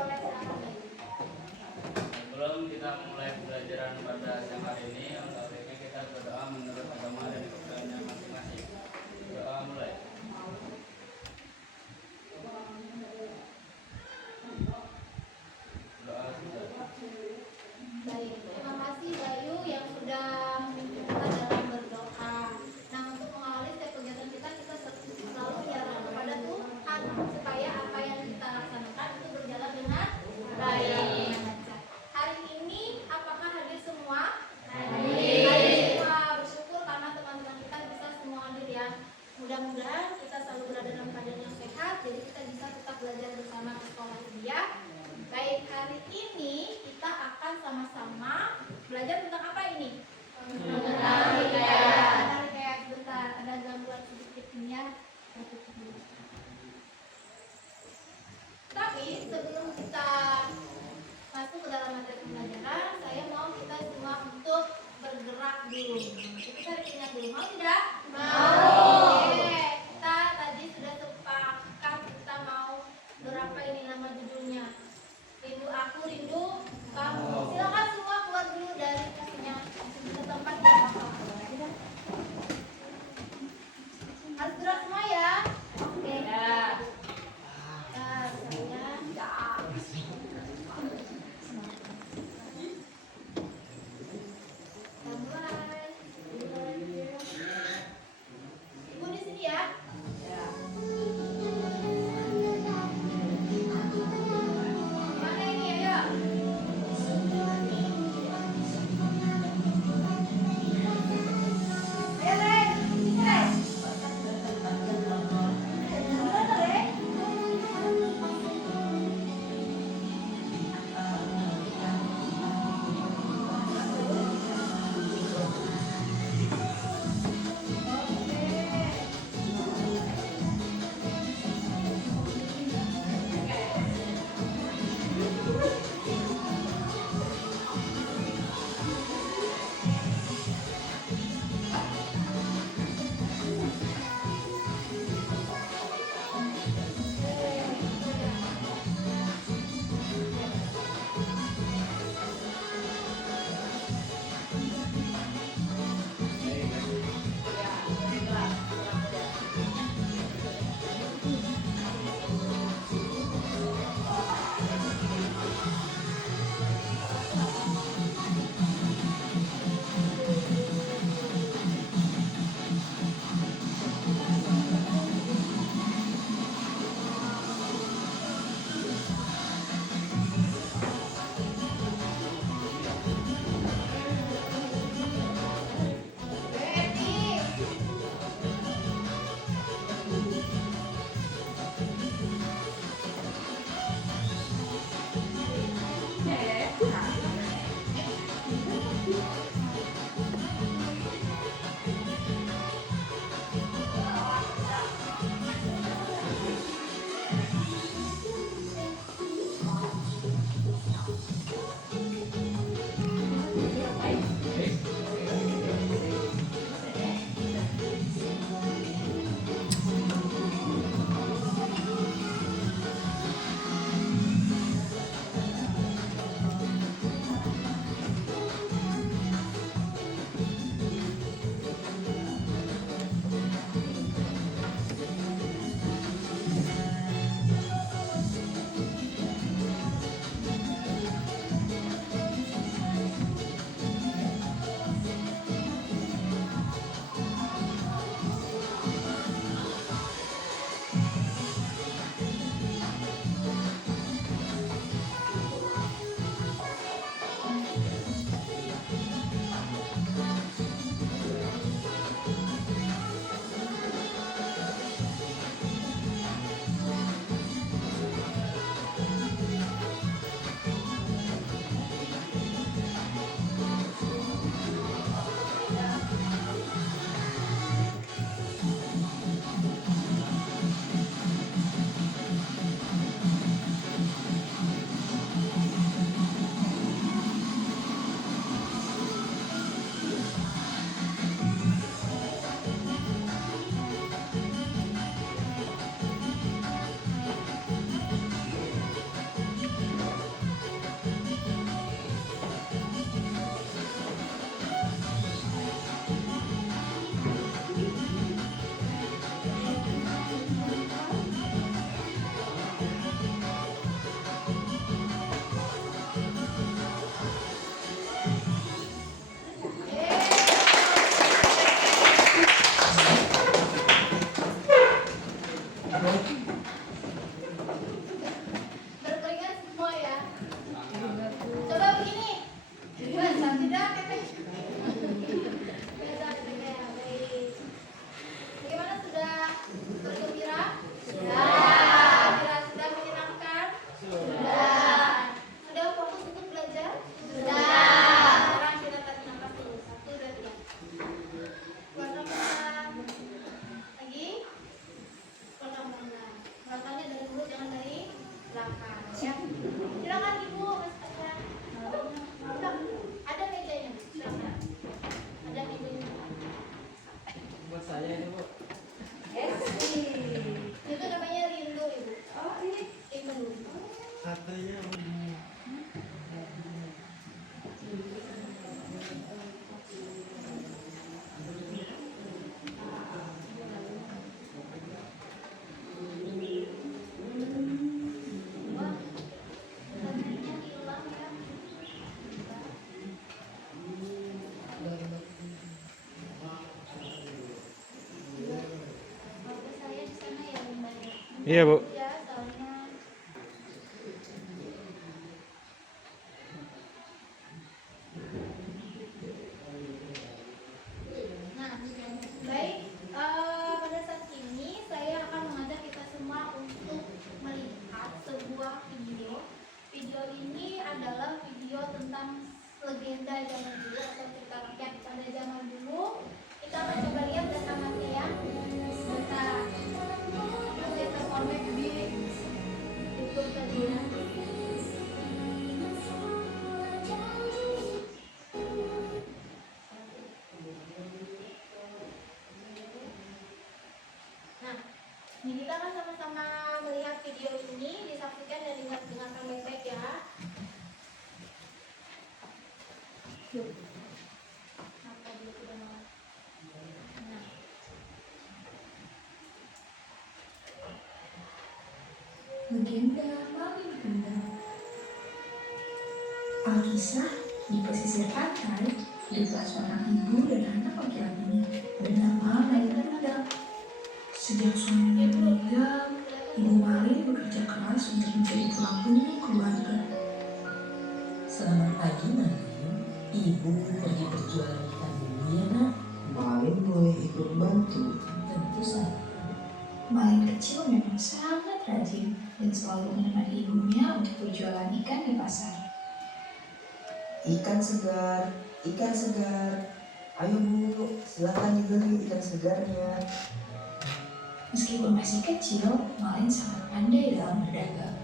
boleh silakan Bayu. Sebelum kita mulai pembelajaran pada siang hari ini, untuk ini kita berdoa menurut agama dan kepercayaannya masing-masing. Doa mulai. Doa sudah. Baik, terima kasih Bayu yang sudah memimpin kita dalam berdoa. Nah, untuk mengawali setiap kegiatan kita selalu diarahkan kepada Tuhan supaya apa yang kita laksanakan itu berjalan dengan baik. Hari ini apakah hadir semua? Hadir semua. Bersyukur karena teman-teman kita bisa semua hadir ya. Mudah-mudahan kita selalu berada dalam keadaan yang sehat, jadi kita bisa tetap belajar bersama di sekolah ini ya. Baik, hari ini kita akan sama-sama belajar tentang apa ini? Tentang hikayat. Sebentar, ada gangguan sedikit ini ya. Tapi sebelum kita masuk ke dalam materi pembelajaran, saya mau kita semua untuk bergerak dulu. Kita cari keringat dulu, mau tidak? Mau. Oke, kita tadi sudah sepakat kita mau berapa ini nama judulnya? Rindu aku, rindu kamu. Silakan semua keluar dulu dari kursinya ke tempat yang apa. Harus gerak semua ya. Oke. Saya. Kita mulai. Ya, silakan ibu masuknya. Ada mejanya, silakan. Ada mejanya. Buat saya ini Bu. Itu namanya rindu ibu. Oh ini Rindu. Katanya Wah, baterainya hilang ya. Keluarga saya di sana ya, Bunda. Iya, Bu. Ya, soalnya nah, baik. Pada saat ini saya akan mengajak kita semua untuk melihat sebuah video. Video ini adalah video tentang legenda zaman dulu atau cerita rakyat pada zaman dulu. Kita akan coba lihat bersama ya. Nah, saya terkonek di YouTube tadi ya. Nah, ini kita akan sama-sama melihat video ini, disaksikan dan dengarkan baik-baik ya. Yuk. Apa dulu sudah mau? Nah, legenda Malin Kundang. Alkisah di pesisir pantai hiduplah seorang ibu dan anak laki-lakinya bernama Malin Kundang. Sejak suaminya meninggal, Ibu Malin bekerja keras untuk menjadi tulang punggung keluarga. Selamat pagi, Malin. Ibu pergi berjualan ikan dulu ya, Nak? Malin boleh ikut bantu. Tentu saja. Malin kecil memang sangat rajin dan selalu menemani ibunya untuk berjualan ikan di pasar. Ikan segar, ikan segar. Ayo Bu, silakan dibeli ikan segarnya. Meskipun masih kecil, Malin sangat pandai dalam berdagang.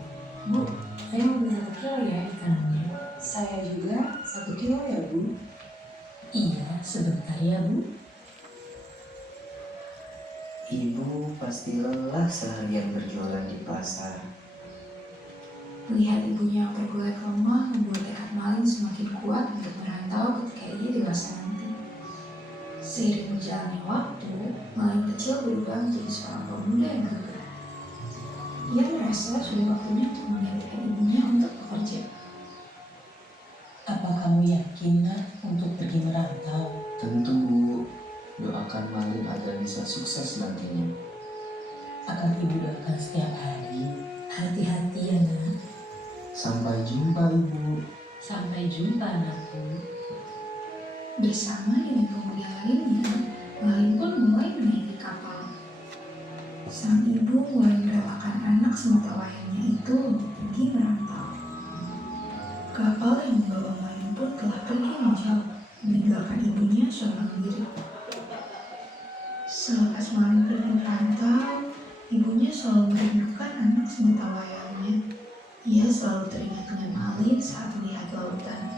Bu, saya mau beli 1 kilo ya ikannya. Saya juga 1 kilo ya Bu. Iya, sebentar ya, Bu. Ibu pasti lelah seharian berjualan di pasar. Melihat ibunya yang tergolek lemah membuat tekad Malin semakin kuat untuk merantau ketika ia dewasa nanti. Seiring berjalannya waktu, Malin kecil berubah menjadi seorang pemuda yang gagah. Ia merasa sudah waktunya untuk menggantikan ibunya untuk bekerja. Apa kamu yakin, Nak, untuk pergi merantau? Tentu Bu, doakan Malin agar bisa sukses nantinya. Akan Ibu doakan setiap hari. Hati-hati ya, Nak. Sampai jumpa Ibu. Sampai jumpa, anakku. Bersama dengan pemuda lainnya, Malin pun mulai menaiki kapal. Sang ibu mulai merelakan anak semata wayangnya itu untuk pergi merantau. Kapal yang membawa Malin pun telah pergi menjauh, meninggalkan ibunya seorang diri. Selepas Malin pergi merantau, ibunya selalu merindukan anak semata wayangnya. Ia selalu teringat dengan Malin saat melihat lautan.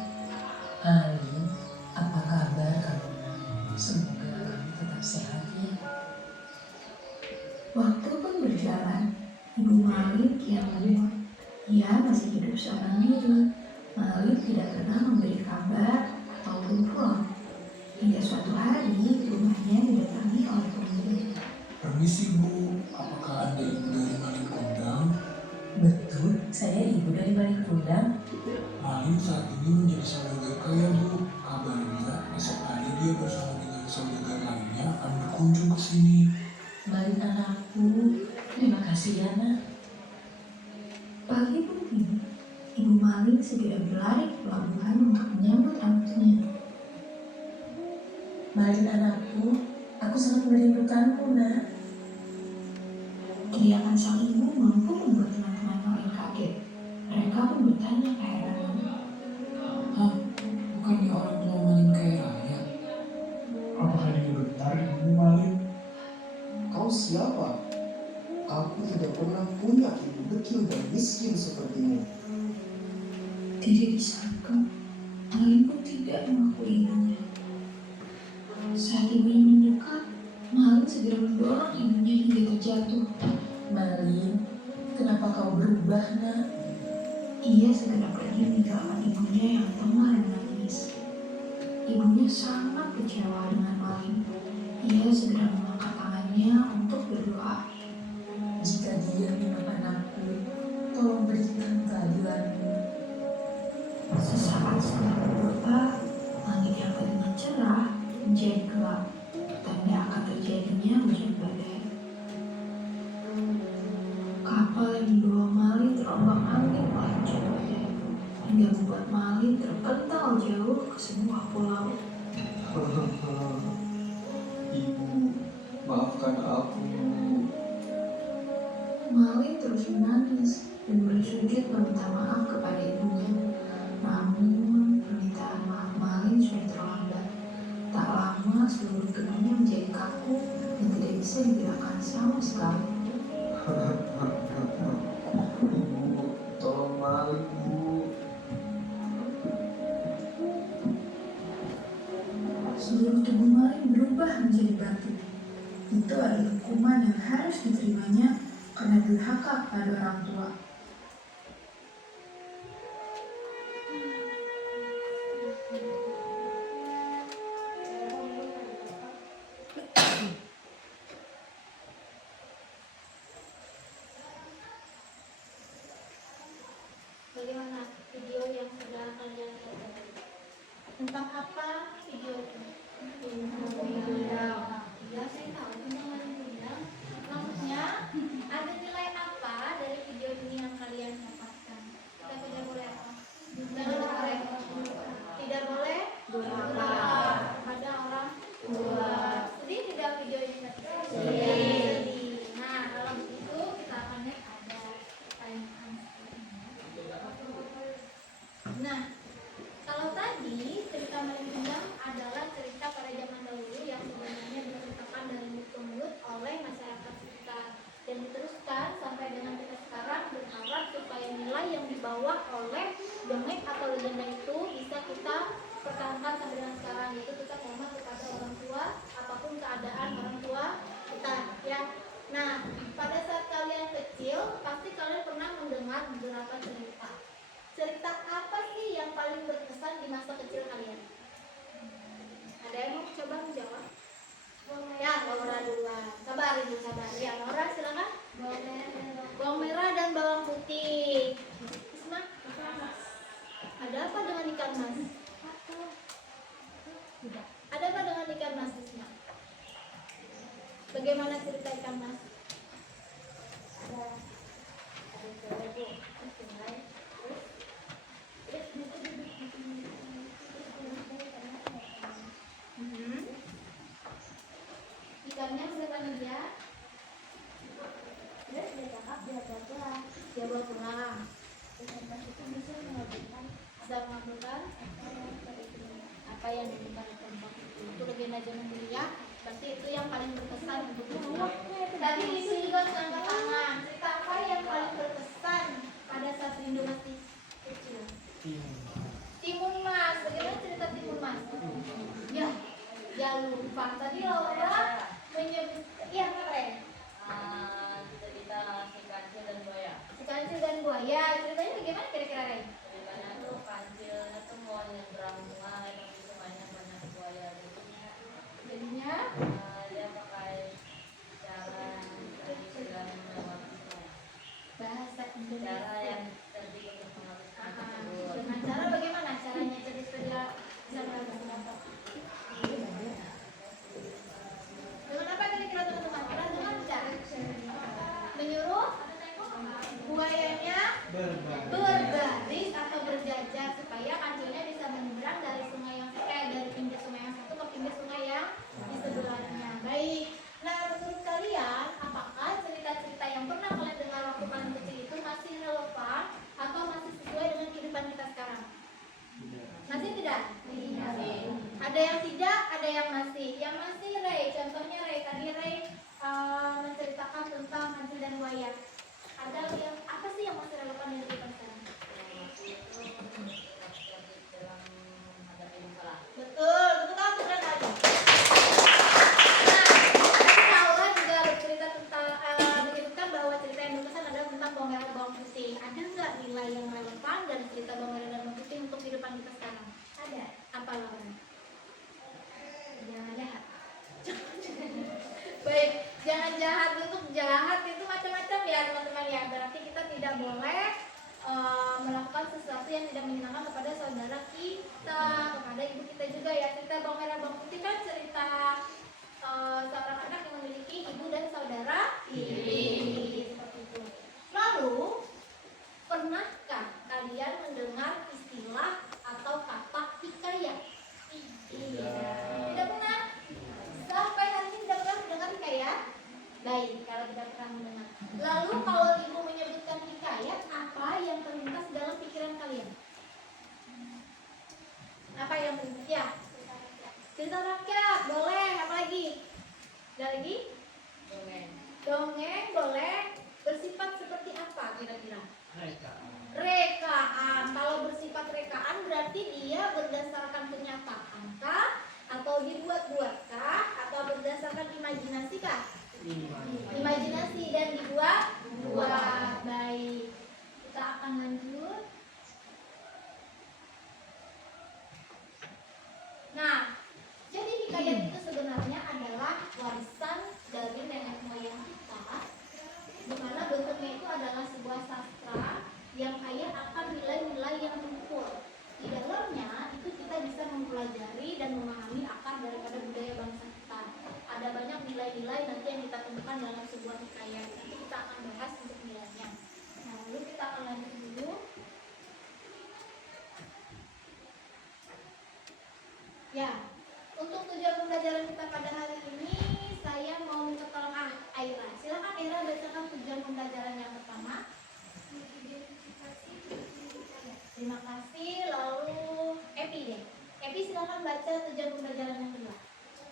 Malin, apa kabar kamu, Nak? Semoga kamu tetap sehat ya. Waktu pun berjalan, ibu Malin kian menua. Ia masih hidup seorang diri. Malin tidak pernah memberi kabar ataupun pulang. Hingga suatu hari, rumahnya didatangi oleh pemuda. Permisi Bu, apakah Anda ibu dari Malin Kundang? Betul, saya ibu dari Malin Kundang. Malin saat ini menjadi saudagar kaya Bu. Kabarnya esok hari dia bersama dengan saudagar lainnya akan berkunjung ke sini. Malin anakku, terima kasih ya, Nak. Pagi pun tiba. Ibu Malin segera berlari ke pelabuhan untuk menyambut anaknya. Malin anakku, aku sangat merindukanmu, Nak. Teriakan sang ibu mampu membuat teman-teman Malin kaget. Mereka pun bertanya keheranan. Hah? Bukannya orang tua Malin kaya raya? Apakah ini benar Ibu Malin? Kau siapa? Aku tidak pernah punya ibu kerikil dan miskin sepertimu. Tidak disangka, Malin pun tidak mengakui ibunya. Saat ibunya mendekat, Malin segera mendorong ibunya hingga terjatuh. Malin, kenapa kau berubah, nak? Ia segera pergi meninggalkan ibunya yang tengah menangis. Ibunya sangat kecewa dengan Malin. Ia segera mengangkat tangannya untuk berdoa. Jika dia memang anakku, tolong berikan keadilanmu. Sesaat setelah berdoa, langit yang tadinya cerah menjadi gelap, tanda akan terjadinya hujan badai. Kapal yang membawa Malin terombang-ambing oleh hujan badai, hingga membuat Malin terpental jauh ke sebuah pulau. Ibu, maafkan aku. Malin terus menangis dan bersujud meminta maaf kepada ibunya. Namun, permintaan maaf Malin sudah terlambat. Tak lama, seluruh gedungnya menjadi kaku dan tidak bisa digerakkan sama sekali. Ibu, tolong Malin, Bu. Seluruh tubuh Malin berubah menjadi batu. Itu adalah hukuman yang harus diterimanya karena durhaka kepada orang tua. Bagaimana video yang sudah kalian lihat? Tentang apa video itu? Bidang. Ya, saya tahu tentang bidang. Maksudnya ada nilai apa dari video ini yang kalian dapatkan? Kita tidak boleh apa? Tidak boleh durhaka pada orang tua. Sedih tidak video ini? Sedih. Nah, kalau begitu kita akan lihat ada pertanyaan. Nah, kalau tadi cerita Malin Kundang adalah cerita pada zaman dahulu yang sebenarnya diceritakan dari mulut ke mulut oleh masyarakat sekitar dan diteruskan sampai dengan kita sekarang, berharap supaya nilai yang dibawa oleh dongeng atau legenda itu bisa kita pertahankan sampai dengan sekarang, yaitu kita hormat kepada orang tua apapun keadaan orang tua kita, ya. Nah, pada saat kalian kecil pasti kalian pernah mendengar beberapa cerita. Cerita apa sih yang paling berkesan di masa kecil kalian? Ada yang mau coba menjawab? Ya, Laura duluan. Sabar ibu, sabar. Ya, Laura silakan. Bawang merah dan bawang putih. Isma, ada apa dengan ikan mas? Ada apa dengan ikan mas, Isma? Bagaimana cerita ikan mas? Ikannya berapa dia? Dia bawa pulang. Bisa mengabulkan apa yang diminta tempat itu legenda zaman dulu, ya. Berarti itu yang paling berkesan untuk ibu. Tadi ibu juga angkat tangan. Cerita apa yang paling berkesan pada saat Rindu masih kecil? Timun Mas. Bagaimana cerita Timun Mas? Ya lupa. Tadi Laura menyebut, iya keren. Cerita si kancil dan buaya. Si kancil dan buaya. Ceritanya bagaimana kira-kira, Ren? Ceritanya tuh kancilnya tuh mau nyebrang sungai tapi sungainya banyak buaya Jadinya dia pakai cara tradisional melewati sungai. bahasa Cara Indonesia. yang cerdik untuk menghabiskan tersebut. Dengan cara bagaimana? Caranya jadi saja bisa melakukan apa? Dengan apa kira-kira teman-teman? Pernah dengar tidak? Menyuruh buayanya berbaris atau berjajar supaya kancilnya bisa menyeberang dari sungai yang dari pinggir sungai yang satu ke pinggir sungai yang di sebelahnya. Baik. Nah, menurut kalian, apakah cerita-cerita yang pernah kalian dengar waktu kalian kecil itu masih relevan atau masih sesuai dengan kehidupan kita sekarang? Masih tidak? Ada yang tidak, ada yang masih. Yang masih, Ray. Contohnya Ray. Tadi Ray menceritakan tentang kancil dan buaya. Ada yang apa sih dari cerita Bang Mera dan Bang Putih untuk kehidupan kita sekarang? Ada? Apa Laura? Jangan jahat. Baik, jangan jahat. Untuk jahat itu macam-macam ya teman-teman ya. Berarti kita tidak boleh melakukan sesuatu yang tidak menyenangkan kepada saudara kita, kepada ibu kita juga ya. Cerita Bang Mera Bang Putih kan cerita seorang anak yang memiliki ibu dan saudara tiri seperti itu. Lalu pernahkah kalian mendengar istilah atau kata hikayat? Tidak pernah. Sampai hari ini tidak pernah mendengar hikayat? Baik, kalau tidak pernah mendengar. Lalu kalau ibu menyebutkan hikayat, apa yang terlintas dalam pikiran kalian? Apa yang terlintas? Ya, cerita rakyat, boleh. Apa lagi? Ada lagi? Dongeng, boleh. Bersifat seperti apa kira-kira? Rekaan. Kalau bersifat rekaan berarti dia berdasarkan kenyataan kah? Atau dibuat-buatkah? Atau berdasarkan imajinasi kah? Imajinasi dan dibuat-buat. Baik, kita akan lanjut. Nah, jadi hikayat itu sebenarnya adalah warisan dari nenek moyang kita, di mana bentuknya itu adalah sebuah sastra yang kaya akan nilai-nilai yang luhur. Di dalamnya itu kita bisa mempelajari dan memahami akar daripada budaya bangsa kita. Ada banyak nilai-nilai nanti yang kita temukan dalam sebuah hikayat. Nanti kita akan bahas untuk nilainya. Nah, lalu kita akan lanjut dulu. Ya, untuk tujuan pembelajaran kita pada hari ini, saya mau minta tolong Aira. Silakan Aira bacakan tujuan pembelajaran yang pertama. Terima kasih. Lalu Epi deh. Epi silakan baca tujuan pembelajaran yang kedua.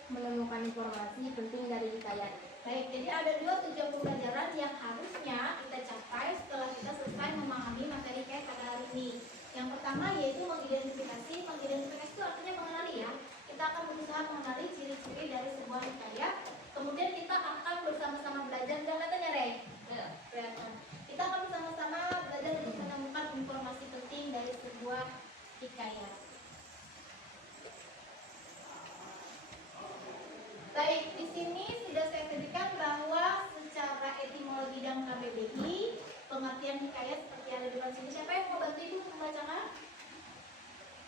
Menemukan informasi penting dari hikayat. Baik, jadi ada dua tujuan pembelajaran yang harusnya kita capai setelah kita selesai memahami materi hikayat pada hari ini. Yang pertama yaitu mengidentifikasi. Mengidentifikasi itu artinya mengenali ya. Kita akan berusaha mengenali ciri-ciri dari sebuah hikayat. Kemudian kita akan bersama-sama belajar. Jangan katanya Rey. Kelihatan. Kita akan bersama-sama belajar untuk menemukan informasi penting dari sebuah hikayat. Baik, di sini sudah saya sebutkan bahwa secara etimologi dan KBBI, pengertian hikayat seperti ada di depan sini. Siapa yang mau bantu ibu membacakan?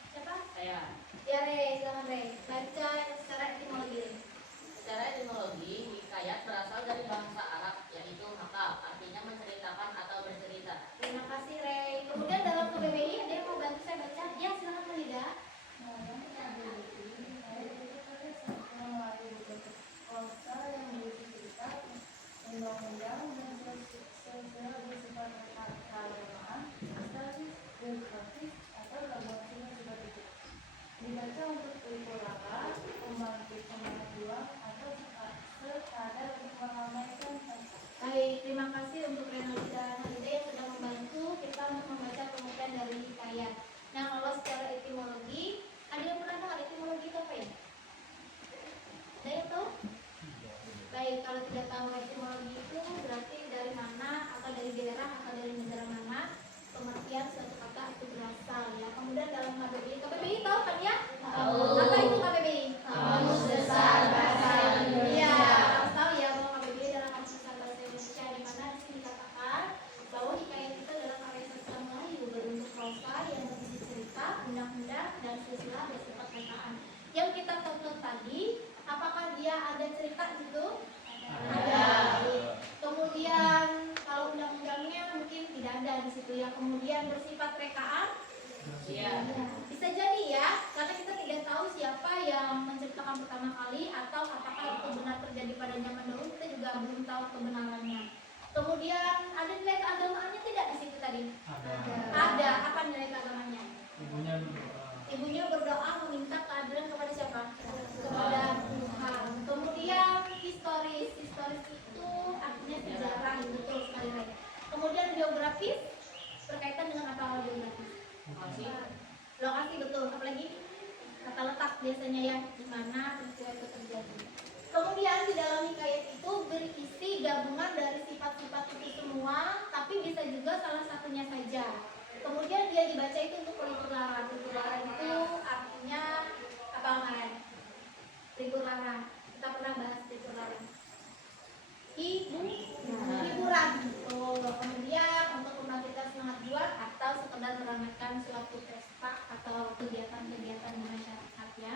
Siapa? Saya. Ya Rey, silakan Rey. Baca secara etimologi Rey. Secara etimologi, hikayat berasal dari bahasa Arab, yaitu hakal, artinya menceritakan atau bercerita. Terima kasih Rey. Kemudian dalam KBBI ada yang mau bantu saya baca? Ya silakan Melida. Prosa yang berisi cerita, undang-undang dan sosial bersifat keagamaan, historis, geografis, atau gabungan sifat itu. Dibaca untuk berpolaka, membangkit semangat juang, atau sekadar untuk meramaikan festa. Baik, terima kasih untuk Renaldi dan Halida yang sudah membantu kita untuk membaca pengertian dari hikayat. Nah, kalau secara etimologi, ada yang pernah dengar etimologi itu apa ya? Ada yang tahu? Baik, kalau tidak tahu etimologi itu berarti dari mana atau dari daerah atau dari negara mana pengertian suatu kata itu berasal ya. Kemudian dalam KBBI tahu kan ya? Tahu. Apa itu KBBI? Kamus Besar Bahasa Indonesia. Iya, harus tahu ya bahwa KBBI adalah Kamus Besar Bahasa Indonesia, di mana di sini dikatakan bahwa hikayat itu adalah karya sastra Melayu berbentuk prosa yang berisi cerita, undang-undang dan silsilah bersifat rekaan. Yang kita tonton tadi, apakah dia ada cerita gitu? Ada. Kemudian kalau undang-undangnya mungkin tidak ada di situ ya. Kemudian bersifat rekaan. Iya. Bisa jadi ya, karena kita tidak tahu siapa yang menciptakan pertama kali atau apakah itu benar terjadi pada zaman dahulu, kita juga belum tahu kebenarannya. Kemudian ada nilai keagamaannya tidak di situ tadi? Ada. Apa nilai keagamaannya? Ibunya berdoa meminta keadilan kepada siapa? Kepada Tuhan. Kemudian historis itu artinya sejarah, betul sekali. Kemudian geografis berkaitan dengan apa geografis? Lokasi betul. Apalagi kata letak biasanya ya, di mana peristiwa itu terjadi. Kemudian di dalam hikayat itu berisi gabungan dari sifat-sifat itu semua, tapi bisa juga salah satunya saja. Kemudian dia dibaca itu untuk pelipur lara. Pelipur lara itu artinya apa kemarin? Pelipur lara. Kita pernah bahas pelipur lara. Hiburan. Kemudian untuk membangkitkan semangat juang atau sekedar meramaikan suatu pesta atau kegiatan-kegiatan di masyarakat ya.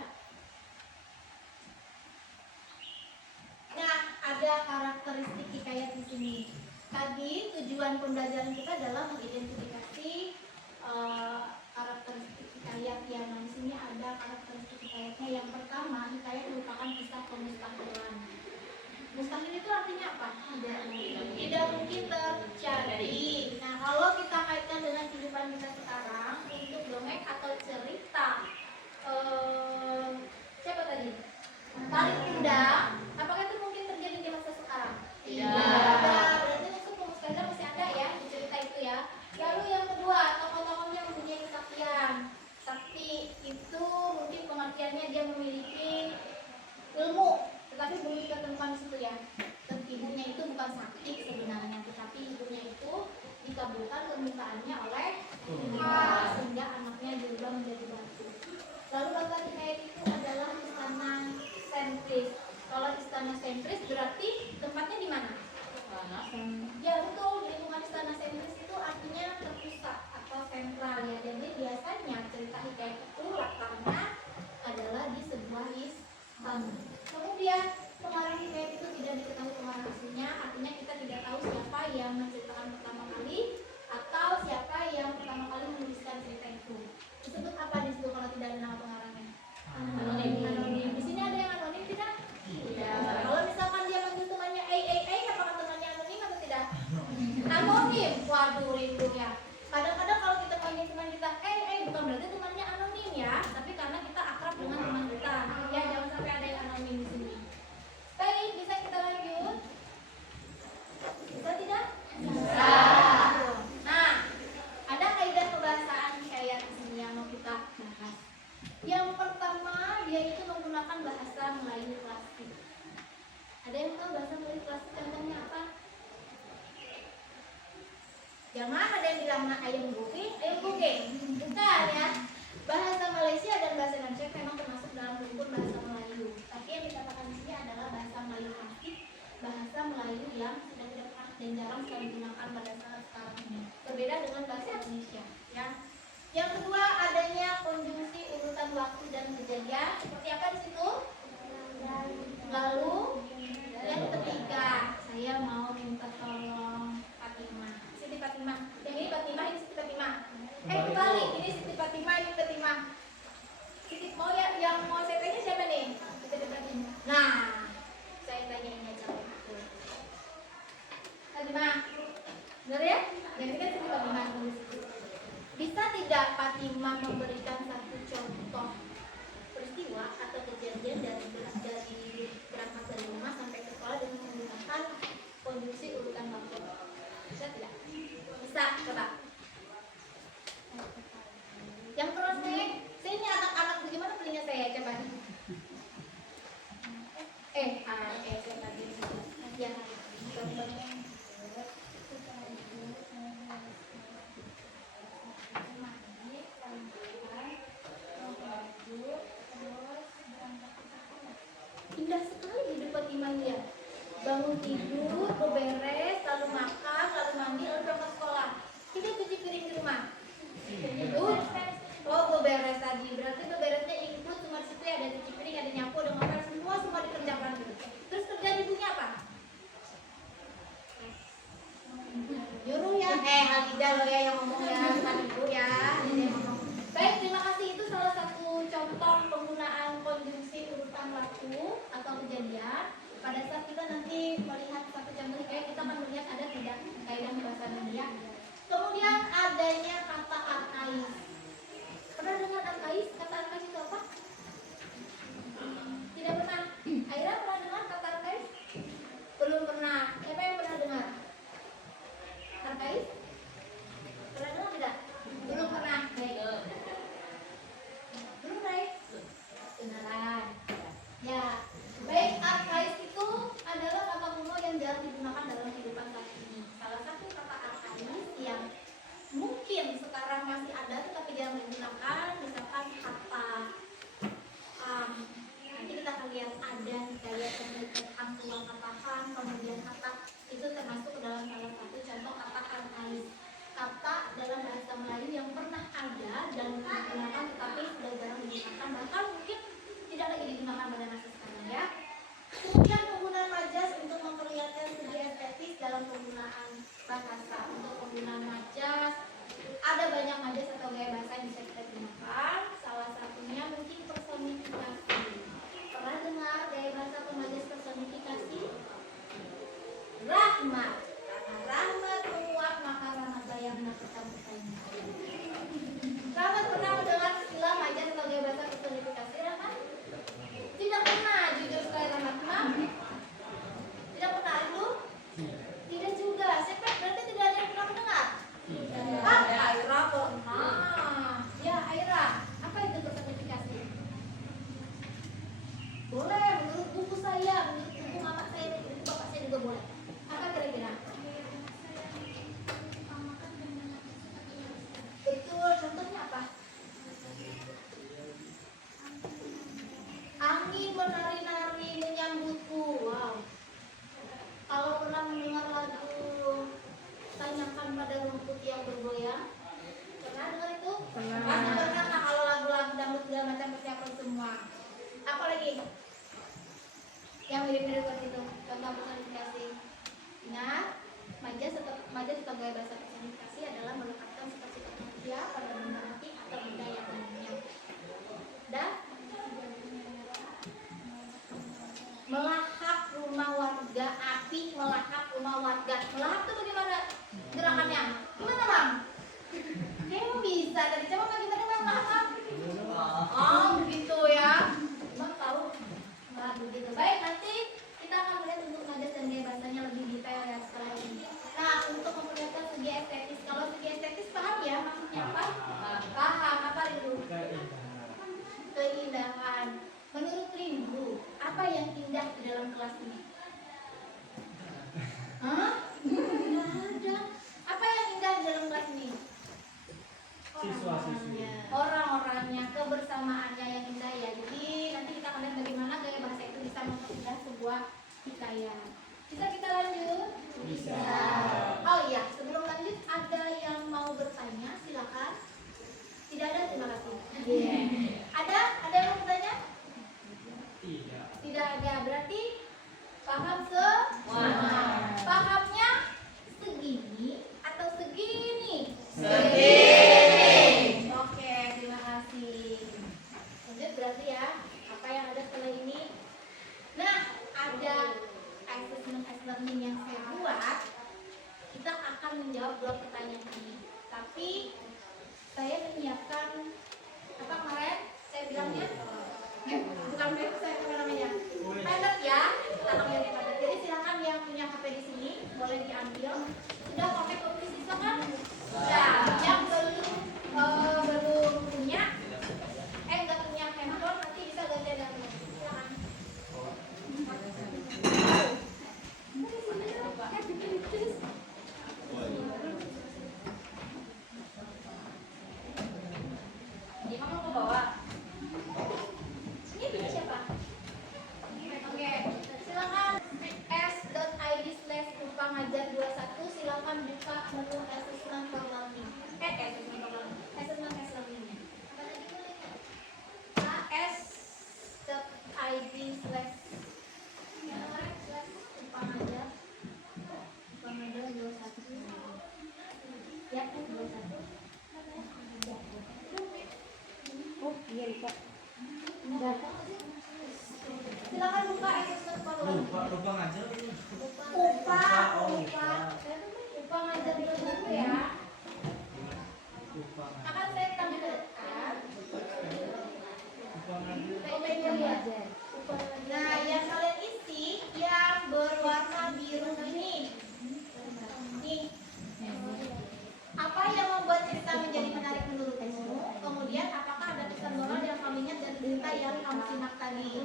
Nah, ada karakteristik hikayat di sini. Tadi tujuan pembelajaran kita adalah mengidentifikasi karakteristik hikayat yang di sini ada karakteristik hikayatnya. Yang pertama, hikayat merupakan kisah pemustahilan. Mustahil itu artinya apa? Tidak mungkin terjadi. Nah, kalau kita kaitkan dengan kehidupan kita sekarang, untuk dongeng atau cerita siapa tadi? Tarik kuda, apakah itu mungkin terjadi di masa sekarang? Tidak. Berarti unsur pemustahilan masih ada ya di cerita itu ya. Lalu yang kedua, tokoh-tokohnya mempunyai kesaktian. Sakti itu mungkin pengertiannya dia memiliki ilmu, tetapi belum kita temukan di situ ya. Ibunya itu bukan sakti sebenarnya, tetapi ibunya itu dikabulkan permintaannya oleh Tuhan sehingga anaknya diubah menjadi batu. Lalu latar hikayat itu adalah istana sentris. Kalau istana sentris berarti tempatnya di mana? Ya betul, lingkungan istana sentris itu artinya terpusat atau sentral ya. Jadi biasanya cerita hikayat itu latarnya adalah di sebuah istana. Kemudian pengarang hikayat itu tidak diketahui pengarang aslinya, artinya kita tidak tahu siapa yang menceritakan pertama kali atau siapa yang pertama kali menuliskan cerita itu. Disebut apa di situ kalau tidak ada nama pengarangnya? Anonim. Di sini ada yang anonim tidak? Tidak. Kalau misalkan dia manggil temannya apakah temannya anonim atau tidak? Anonim. Waduh, rindu ya. Kadang-kadang kalau kita panggil teman kita bukan berarti temannya anonim ya, tapi karena kita akrab dengan teman kita. Ya, jangan sampai ada yang anonim di sini. Baik, bisa kita lanjut? Bisa tidak? Bisa. Nah, ada kaidah kebahasaan hikayat di sini yang mau kita bahas. Yang pertama, dia itu menggunakan bahasa Melayu klasik. Ada yang tahu bahasa Melayu klasik contohnya apa? Jangan ada yang bilang ayam guging. Bukan ya. Bahasa Malaysia dan bahasa Indonesia memang termasuk dalam rumpun bahasa Melayu. Tapi yang dikatakan di sini adalah bahasa Melayu klasik, bahasa Melayu yang sudah tidak pernah dan jarang sekali digunakan pada saat sekarang ini. Berbeda dengan bahasa Indonesia. Ya. Yang kedua, adanya konjungsi urutan waktu dan kejadian. Seperti apa di situ? Lalu yang ketiga, saya mau minta tolong Fatimah. Siti Fatimah. Yang ini Fatimah, ini Siti Fatimah. Kembali, ini Siti Fatimah, ini Fatimah. Siti mau ya, yang mau saya tanya siapa nih? Siti Fatimah. Nah, saya tanyain aja. Fatimah, benar ya? Yang ini kan Siti Fatimah. Bisa tidak Fatimah memberikan satu contoh peristiwa atau kejadian dari berangkat dari rumah sampai ke sekolah dengan menggunakan konjungsi urutan waktu? Bisa tidak? Bisa, coba. Yang terus nih, saya ini anak-anak bagaimana telinga saya coba nih. Coba gini. Ya, contohnya. Indah sekali hidup Fatimah ya. Bangun tidur, beberes, lalu makan, lalu mandi, lalu berangkat sekolah. Kita cuci piring di rumah. Beberes tadi. Berarti beberesnya include cuma di situ ya, ada cuci piring, ada nyapu, ada ngepel, semua dikerjakan gitu. Terus kerjaan ibunya apa? Nyuruh ya. Halidah lo ya yang ngomong ya, bukan ibu ya. Baik, terima kasih. Itu salah satu contoh penggunaan konjungsi urutan waktu atau kejadian. Pada saat kita nanti melihat satu contoh kayak kita akan melihat ada tidak kaidah bahasa Indonesia. Kemudian adanya kata arkais. Pernah dengar arkais? Kata arkais itu apa? Tidak pernah. Aira pernah dengar kata arkais? Belum pernah. Siapa yang pernah dengar? Arkais? Pernah dengar tidak? Belum pernah. Belum, baik? Beneran. Ya. Baik, arkais itu adalah kata kuno yang jarang digunakan dalam kehidupan saat ini. Salah satu kata arkais yang mungkin gunakan misalkan kata nanti kita akan lihat ada kayak penelitian hang tuang katakan, kemudian kata itu termasuk ke dalam salah satu contoh kata kanais. Kata dalam bahasa Melayu yang pernah ada dan digunakan tetapi sudah jarang digunakan, bahkan mungkin tidak lagi digunakan pada masa sekarang ya. Kemudian penggunaan majas untuk memperlihatkan segi estetis dalam penggunaan bahasa. Untuk penggunaan majas ada banyak majas atau gaya bahasa yang bisa kita gunakan. Salah satunya mungkin personifikasi. Pernah dengar gaya bahasa pemajas personifikasi? Rahmat. Karena rahmat menguap maka rahmat bayar menakutkan bertanya. Rahmat pernah mendengar istilah majas atau gaya bahasa personifikasi, Rahmat? Tidak pernah, jujur sekali Rahmat. Tidak pernah itu? Tidak juga. Siapa berarti tidak ada yang pernah mendengar? Aira pernah. Ya, Aira. Apa itu personifikasi? Boleh, menurut buku saya, menurut buku mama saya, menurut bapak saya juga boleh. Apa kira-kira? Betul, contohnya apa? Angin menari-nari menyambutku. Wow. Kalau pernah mendengar lagu Tanyakan pada rumput yang bergoyang, pernah dengar itu? Pasti pernah. Nah, kalau lagu-lagu dangdut segala macam persiapan semua. Apa lagi? Yang mirip-mirip seperti itu. Contoh personifikasi. Ingat, majas atau gaya bahasa personifikasi adalah melekatkan sifat-sifat manusia pada benda mati atau benda yang umumnya. Dan melahap rumah warga, api melahap rumah warga. Melahap itu bagaimana gerakannya? Gimana Bang? Kayaknya bisa. Tadi coba Bang gimana Bang melahap? Oh begitu ya. Bang tahu? Nah begitu. Baik, nanti kita akan melihat untuk majas dan gaya bahasanya lebih detail ya setelah ini. Nah untuk memperlihatkan segi estetis. Kalau segi estetis paham ya maksudnya apa? Paham. Apa itu? Keindahan. Menurut Rindu, apa yang indah di dalam kelas ini? Hah? Tidak ada. Apa yang indah di dalam kelas ini? Orang-orangnya, kebersamaannya yang indah ya. Jadi nanti kita akan lihat bagaimana gaya bahasa itu bisa memperindah sebuah hikayat. Bisa kita lanjut? Bisa. Oh iya, sebelum lanjut ada yang mau bertanya, silakan. Tidak ada, terima kasih. Ada? Ada yang mau bertanya? Tidak ada, berarti paham semua. Pahamnya segini atau segini? Segini. Oke, terima kasih. Lanjut berarti ya, apa yang ada setelah ini? Nah, ada assessment learning yang saya buat. Kita akan menjawab 2 pertanyaan ini. Tapi saya menyiapkan apa kemarin? Saya bilangnya bukan web, saya apa namanya? Padat ya, kita akan lihat padat. Jadi silakan yang punya HP di sini boleh diambil. Sudah pakai kopi siswa kan? Sudah. Yang belum punya, nggak punya handphone nanti bisa ganti download. Silakan. Ini kamu mau bawa? Ini punya siapa? Oke, silakan s.id/upangajar21 silakan buka menu assessment for learning. Assessment learning. s.id/upangajar 21. Ya, 21. Oh iya lupa. Silakan buka assessment for learning. Lupa ngajar. Lupa ngajar dulu ya. Akan saya tampilkan. Nah, yang kalian isi yang berwarna biru ini. Nih. Apa yang membuat cerita menjadi menarik menurutmu? Kemudian apakah ada pesan moral yang kamu ingat dari cerita yang kamu simak tadi?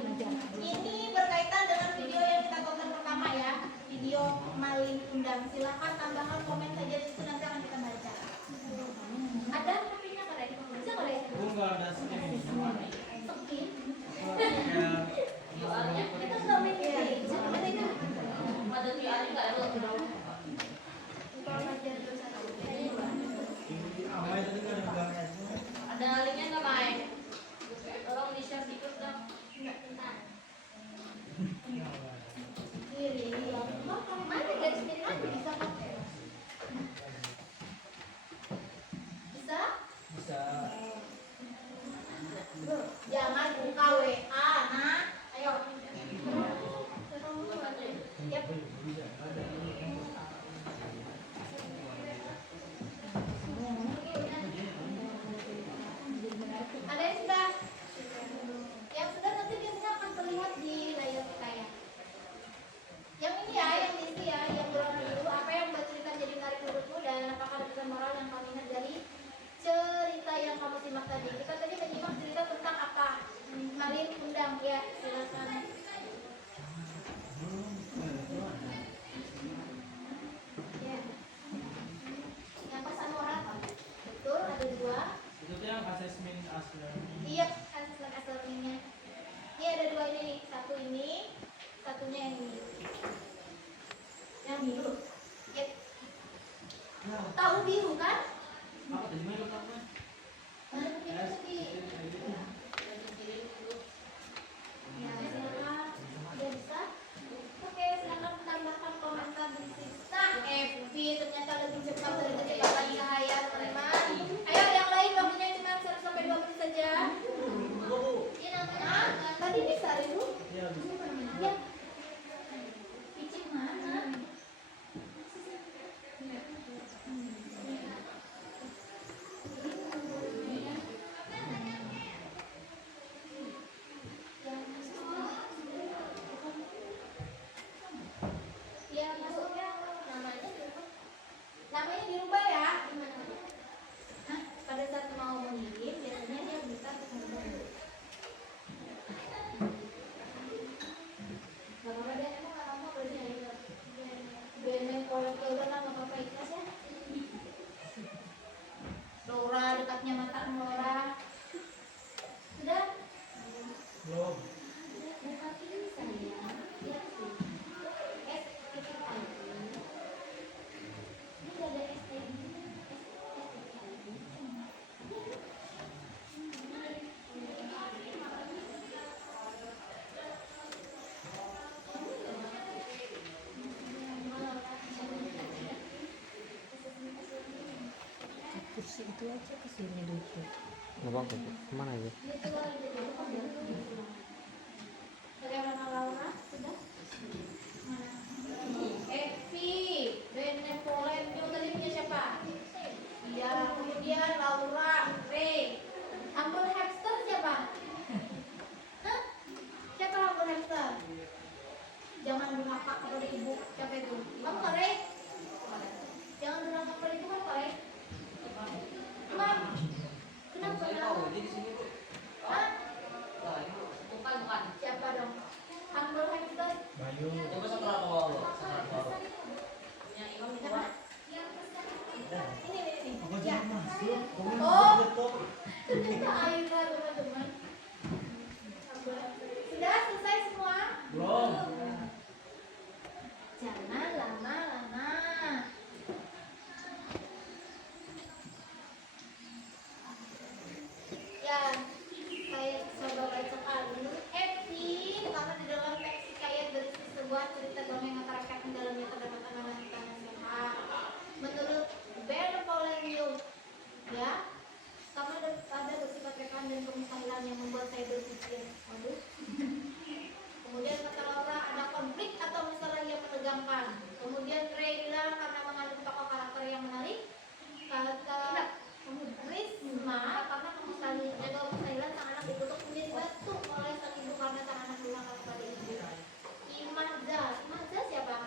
Ini berkaitan dengan video yang kita tonton pertama ya, video maling undang. Silahkan tambahkan komen saja di situ, nanti akan kita baca. Ada kopinya nggak? Bisa nggak? dua. Itu tuh yang asesmen asli. Iya, asesmen aslinya. Ini ada dua ini nih, satu ini, satunya yang ini. Yang biru. Ya. Tahu biru kan? Apa tadi main letaknya? Ada biru tadi. Ya, silakan. Udah bisa? Oke, silakan tambahkan komentar di sini. Nah, Evi ternyata lebih cepat dari kecepatan cahaya, teman-teman. Ayo, yang lain waktunya cuma 1 sampai 2 menit saja. Ini namanya. Tadi bisa, Ibu? Iya, bisa. Ya. Picik mana? Ya, masuknya namanya dirubah ya. Hah? Pada saat mau mengirim, biasanya dia minta untuk merubah. Gak apa-apa deh, emang gak lama berarti ya. Bener kolek udah lah, gak apa-apa ikhlas ya. Laura, dekatnya mata Laura. Sudah? Belum. Bukan ini sayang. Lihat sih. S titik I. Ini gak ada S titik I. Kursi itu aja kesini dulu. Nggak apa-apa, Bu. Kemana aja? Bagaimana Laura? Sudah? Mana? Evi, Benevolen, itu tadi punya siapa? Iya, kemudian Laura, Ray. Humble Hamster siapa? Hah? Siapa Humble Hamster? Jangan durhaka kepada ibu. Siapa itu? Kamu nggak, Ray? Jangan durhaka kepada ibu kan, Ray? Emang? Kenapa? Hah? Bukan. Siapa dong? Humble Hamster? Bayu. Coba setelah awal. Punya Imam di bawah. Ini. Aku Ya. jangan masuk. Oh. Ternyata Aira, teman-teman. Sudah selesai semua? Belum. Jangan lama-lama. Ya, saya coba bacakan. Menurut Evi, karena di dalam teks hikayat berisi sebuah cerita dongeng masyarakat yang dalamnya terdapat anak-anak dan nasihat. Menurut Benevolensium, ya, karena ada bersifat rekan dan kemustahilan yang membuat saya berpikir, waduh. Kemudian kata Laura, ada konflik atau masalah yang menegangkan. Kemudian Ray bilang karena mengandung tokoh karakter yang menarik. Kata Risma karena kemustahilan sang anak dikutuk menjadi batu oleh sang ibu karena sang anak durhaka kepada ibu. Imazza siapa?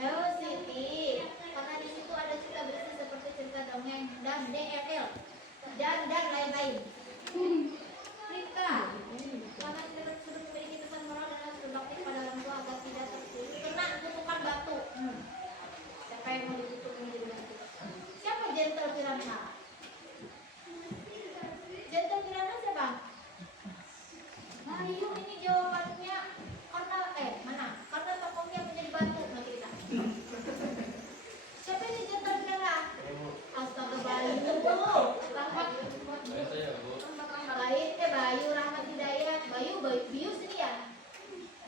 Hello Siti. Karena di situ ada cerita berisi seperti cerita dongeng dan DLL dan lain-lain. Rita, karena cerita tersebut memiliki pesan moral dan harus berbakti kepada orang tua agar tidak terkena kutukan batu. Siapa yang mau dikutuk menjadi batu? Siapa Gentle Piranha? Gentle Piranha siapa? Bayu, ini jawabannya karena mana? Karena tokohnya menjadi batu nanti kita. Siapa ini Gentle Piranha? Astaga Bayu, Rahmat. Biasa ya, Bu. Bayu Rahmat Hidayat. Bius ini ya?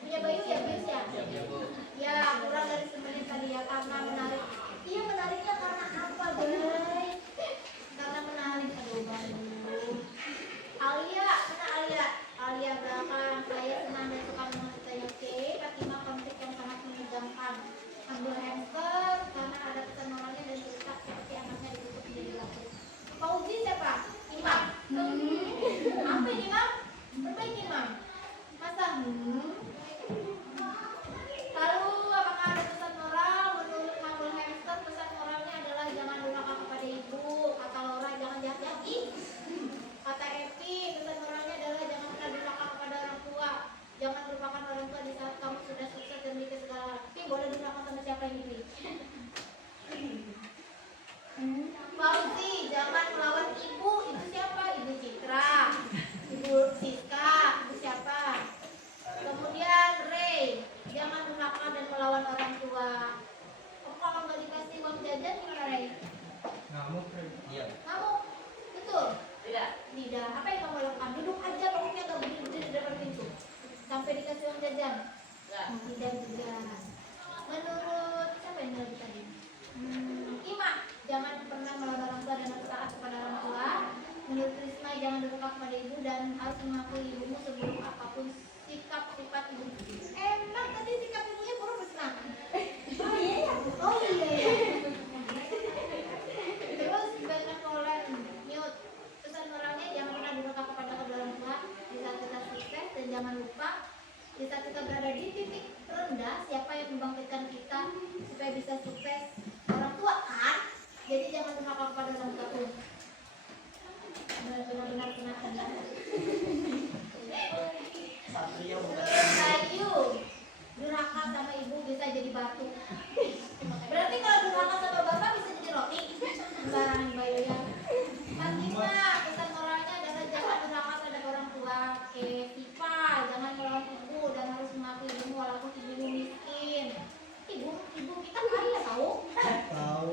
Punya Bayu ya, Bius ya? Iya, Bu. Ya, kurang dari semenit tadi ya, karena menarik. Iya, menariknya karena apa, guys? Karena menarik. Aduh, Bayu. Alia, mana Alia? Alia belakang. Saya senang dan suka menceritakan oke. Fatima konflik yang sangat menegangkan. Humble Hamster karena ada kesan moralnya dan cerita seperti anaknya ditutup menjadi batu. Fauzi jangan durhaka kepada ibu dan harus mengakui ibumu seburuk apapun sikap sifat ibu. Emang tadi sikap ibunya buruk Bisma? Oh iya. Terus benevolen mute. Pesan moralnya jangan pernah durhaka kepada kedua orang tua di saat kita sukses, dan jangan lupa di saat kita berada di titik rendah, siapa yang membangkitkan kita supaya bisa sukses? Orang tua kan? Jadi jangan durhaka kepada orang tua pun. Benar-benar kena. Ayu, durhaka sama ibu bisa jadi batu. Berarti kalau durhaka sama bapak bisa jadi roti. Sembarangan Bayu ya. Nantinya pesan moralnya adalah jangan durhaka terhadap orang tua. Viva, jangan melawan ibu dan harus mengakui ibumu walaupun ibumu miskin. Ibu kita kaya tahu?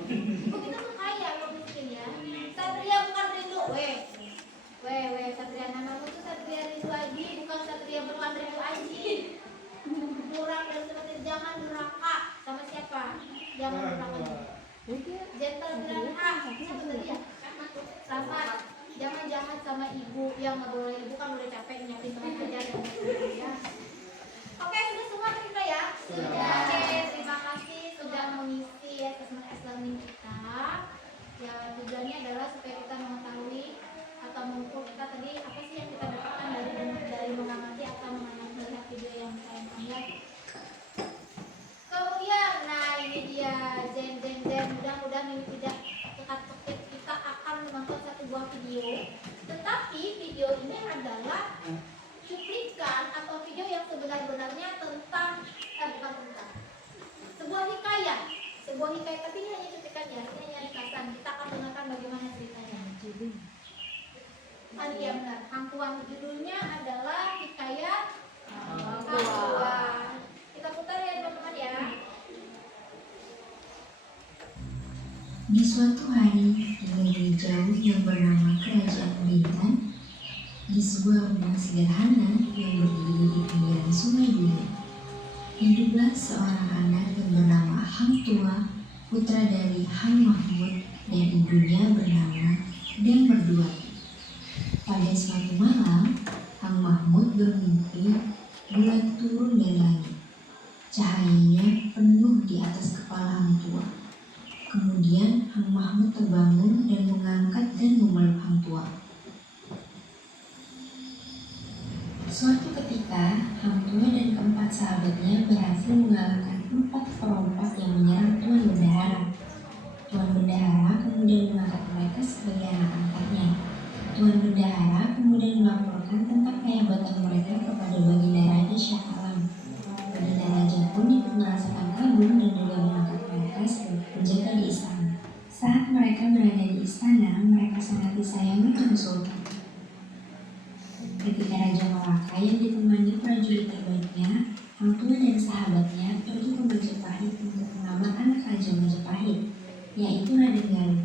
Ibu kita tuh kaya, lo miskin ya. Satria bukan Rindu, Satria, namamu tuh Satria Rindu Aji, bukan Satria bukan Rindu Aji. Kurang dan seperti jangan durhaka sama siapa? Jangan durhaka. Gentle durhaka, siapa tadi ya? Sama, jangan jahat sama ibu, yang nggak boleh. Ibu kan udah capek nyiapin teman aja dan ya. Oke, sudah semua kita ya? Sudah. Oke, terima kasih sudah mengisi assessment learning kita. Ya, tujuannya adalah supaya kita mengetahui atau mengukur kita tadi apa sih yang kita dapatkan dari mengamati atau melihat video yang saya lihat. Kemudian, nah ini dia Zen. Mudah-mudahan ini tidak ketat-ketit. Kita akan menonton satu buah video. Tetapi video ini adalah cuplikan atau video yang sebenar-benarnya tentang sebuah hikayat, tapi ini hanya cuplikannya, ini hanya ringkasan. Kita akan dengarkan bagaimana ceritanya. Iya benar, Hang Tuah. Judulnya adalah hikayat Hang Tuah. Kita putar ya teman-teman ya. Di suatu hari di negeri jauh yang bernama Kerajaan Bintan, di sebuah rumah sederhana yang berdiri di pinggiran sungai Duli, hiduplah seorang anak yang bernama Hang Tuah, putra dari Hang Mahmud dan ibunya bernama Deng Merduati. Pada suatu malam, Hang Mahmud bermimpi bulan turun dari langit. Cahayanya penuh di atas kepala Hang Tuah. Kemudian Hang Mahmud terbangun dan mengangkat dan memeluk Hang Tuah. Suatu ketika, Hang Tuah dan keempat sahabatnya berhasil mengalahkan 4 perompak yang menyerang Tuan Bendahara. Tuan Bendahara kemudian mengangkat mereka sebagai anak angkatnya. Tuan Bendahara kemudian melaporkan tentang kehebatan mereka kepada Baginda Raja Shah Alam. Baginda Raja pun ikut merasakan kagum dan juga mengangkat mereka sebagai penjaga di istana. Saat mereka berada di istana, mereka sangat disayangi oleh Sultan. Ketika Raja Malaka yang ditemani prajurit terbaiknya, Hang Tuah dan sahabatnya pergi ke Majapahit untuk melamar anak Raja Majapahit, yaitu Raden Galuh.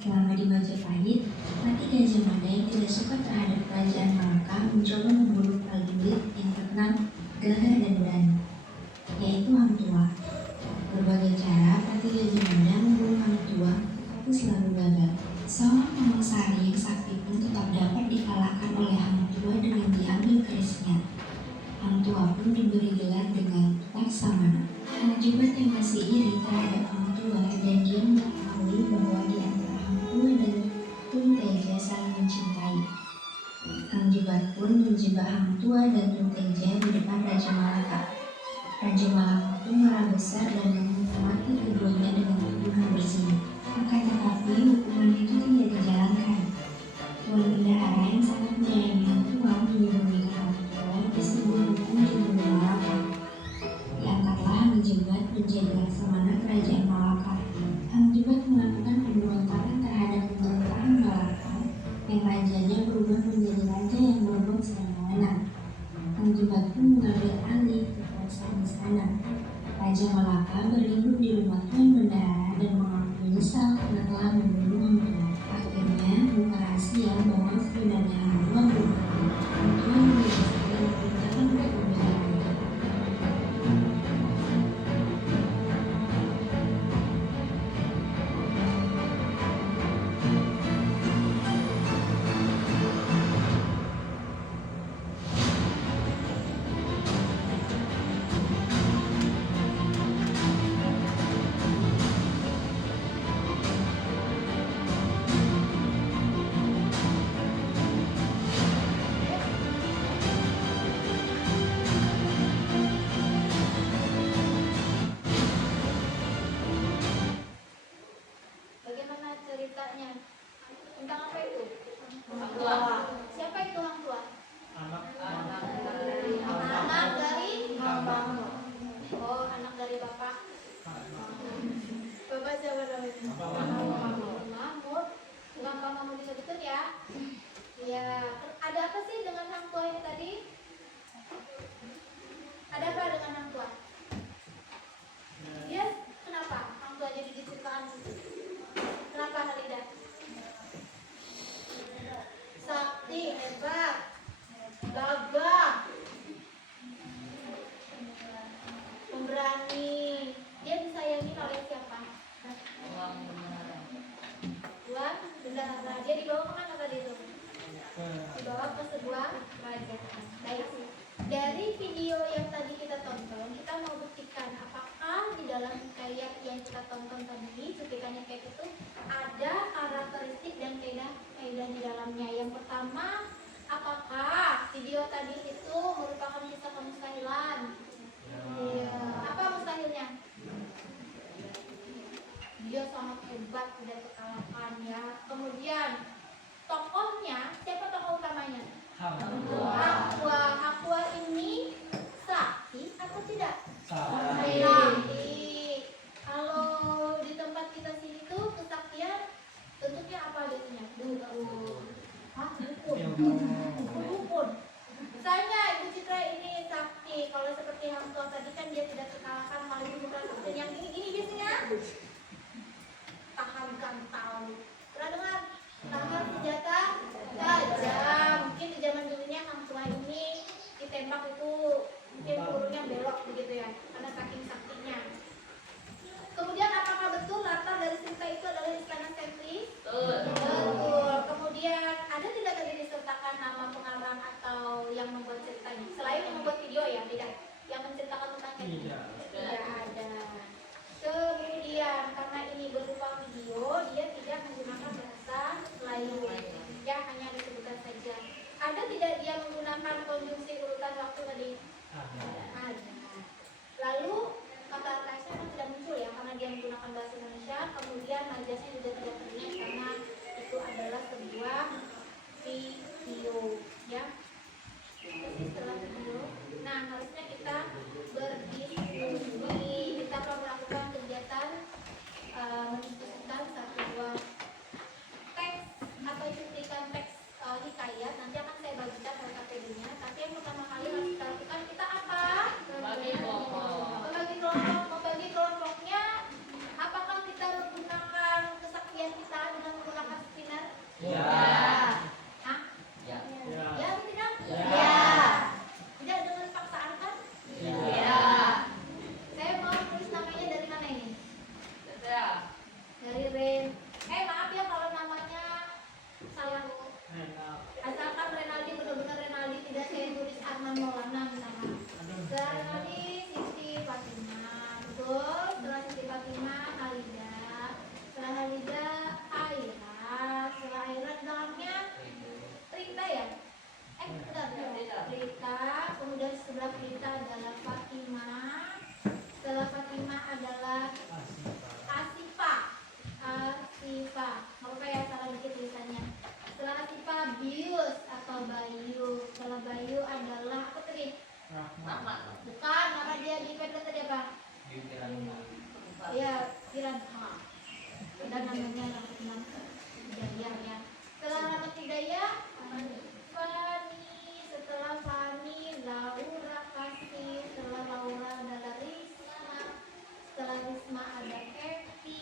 Selama di Majapahit, Pati Gajah Mada yang tidak suka terhadap kerajaan Malaka mencoba membunuh prajurit yang terkenal gagah dan berani, yaitu Hang Tuah. Berbagai cara Pati Gajah Mada membunuh Hang Tuah, tetapi selalu gagal. Seorang pemangsari yang sakti pun tetap dapat dikalahkan oleh Hang Tuah dengan diambil kerisnya. Hang Tuah pun diberi gelar dengan Laksamana. Hang Jubat yang masih iri terhadap Hang Tuah dan dia mengetahui bahwa di antara Hang Tuah dan Tun Teja saling mencintai. Hang Jubat pun menjebak Hang Tuah dan Tun Teja di depan Raja Malaka. Raja Malaka pun marah besar dan menghukum mati keduanya dengan tuduhan berzina. Akan tetapi hukuman itu tidak dijalankan. Tuan Bendahara yang sangat menyayangi Hang Tuah menyembunyikan Hang Tuah di sebuah hukum di Gunung Malaka. Diangkatlah Hang Jebat menjadi Laksamana kerajaan Malaka. Hang Jebat melakukan pemberontakan terhadap pemerintahan Malaka yang rajanya berubah menjadi raja yang berbuat semena-mena. Hang Jebat pun mengambil alih kekuasaan istana. Raja Malaka berlindung di rumah Tuan Bendahara dan mengaku menyesal karena telah membunuh Hang Tuah. Dia dibawa kemana tadi itu? Dibawa ke sebuah kerajaan. Baik. Dari video yang tadi kita tonton, kita mau buktikan apakah di dalam hikayat yang kita tonton tadi, cuplikannya kayak itu, ada karakteristik dan kaidah di dalamnya. Yang pertama, apakah video tadi itu merupakan kisah kemustahilan? Iya. Apa mustahilnya? Dia sangat hebat, tidak terkalahkan ya. Kemudian tokohnya, siapa tokoh utamanya? Aqua ini sakti atau tidak? Sakti. Kalau di tempat kita sini tuh kesaktian bentuknya apa biasanya? Dukun. Misalnya Ibu Citra ini sakti. Kalau seperti Hang Tuah tadi kan dia tidak terkalahkan, malah bukan sakti. Yang ini biasanya tahan gantal. Pernah dengar? Tahan senjata tajam. Mungkin di zaman dulunya Hang Tuah ini ditembak itu mungkin pelulunya belok begitu ya, karena saking saktinya. Kemudian apakah betul latar dari cerita itu adalah istana Sentris? Betul. Kemudian ada tidak tadi disertakan nama pengarang atau yang membuat ceritanya? Selain yang membuat video ya, tidak. Yang menceritakan tentang cerita? Tidak ada. Kemudian karena ini berupa video, dia tidak menggunakan bahasa Melayu. Ya, hanya disebutkan saja. Ada tidak dia menggunakan konjungsi urutan waktu tadi? Ada. Lalu kata teksnya kan tidak muncul ya, karena dia menggunakan bahasa Indonesia. Kemudian majasnya juga tidak terlihat karena itu adalah sebuah video ya. Itu setelah video. Nah, harusnya kita berdiskusi. Kita akan melakukan kegiatan mendiskusikan satu dua teks atau cuplikan teks hikayat. Nanti akan saya bagikan LKPD-nya. Tapi yang pertama kali harus kita lakukan, kita apa? Bagi kelompok. Membagi kelompok. Membagi kelompoknya, apakah kita menggunakan kesaktian kita dengan menggunakan spinner? Ya. Hah? Ya. Ya atau tidak? Ya. Tidak dengan paksaan kan? Ya. Saya mau tulis namanya dari mana ini? Ya. Dari Ren. Maaf ya kalau namanya salah. Asalkan Renaldi benar-benar Renaldi, tidak saya tulis Arman Maulana misalnya. Renaldi Siti Fatimah, betul. Setelah Siti Fatimah Halida, setelah Halida Aira, setelah Aira dalamnya Rita ya? Benar ya? Rita, kemudian sebelah Rita adalah Fatimah, setelah Fatimah adalah Asifah. Apa ya, salah dikit tulisannya. Setelah Asifah Bius atau Bayu. Setelah Bayu adalah apa tadi? Nama. Bukan, nama dia di Pedro tadi apa? Ya, Piranha. Ada namanya Rahmat Hidayah ya. Setelah Rahmat Hidayah, Fani. Setelah Fani, Laura Kasih. Setelah Laura adalah Risma. Setelah Risma ada Evi.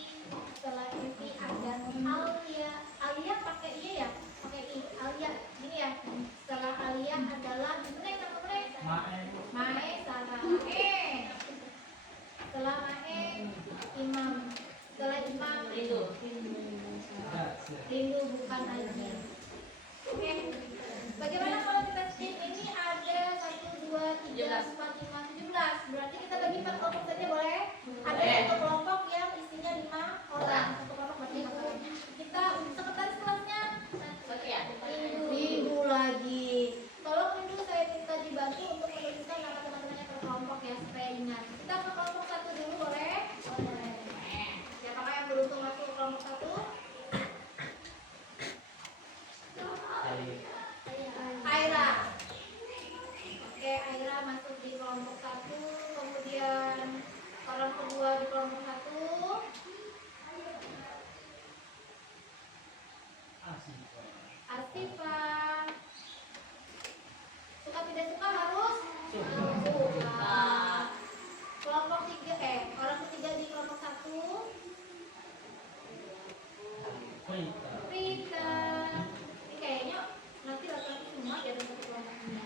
Setelah Evi ada Alia. Alia pakai I ya? Pakai I. Alia, gini ya. Setelah Alia adalah Mae, Sarah. Setelah Mae, Imam. Setelah Imam, Rindu bukan Haji. Oke. Bagaimana kalau kita skip ini ada 1, 2, 3, 4, 5, 17. Berarti kita bagi 4 kelompok saja boleh? Ada satu kelompok yang isinya 5 orang. Satu kelompok berarti kita sekretaris kelasnya Sekian. Rindu lagi. Tolong Rindu saya minta dibantu untuk menunjukkan nama teman-temannya per kelompok ya supaya ingat. Kita ke kelompok 1 dulu boleh? Boleh. Siapakah yang beruntung masuk ke kelompok 1? Aira. Oke, Aira masuk di kelompok 1. Kemudian orang kedua di kelompok 1. Asifah. Suka tidak suka harus? Suka. Kelompok 3, orang ketiga di kelompok 1. Rita. Ini kayaknya nanti laki-laki semua ya dalam satu kelompoknya.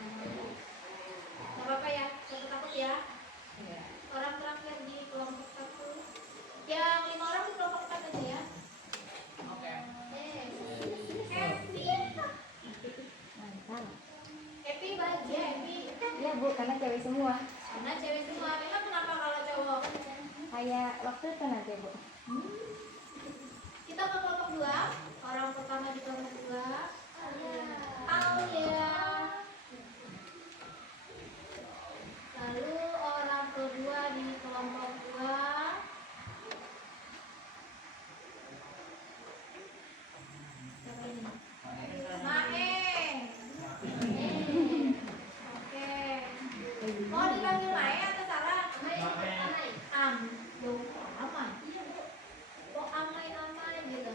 Gak apa-apa ya, jangan takut ya. Orang terakhir di kelompok 1. Yang 5 orang di kelompok 4 aja ya. Oke. Bu, karena cewek semua. Karena cewek semua. Memang kenapa kalau cowok? Kayak waktu itu nanti Bu. Kita ke kelompok 2. Orang pertama di kelompok 2 Alia. Lalu orang kedua di kelompok 2 siapa ini? Mae. Oke. Mau dipanggil Mae atau salah? Loh, Amai. Oh, amai gitu.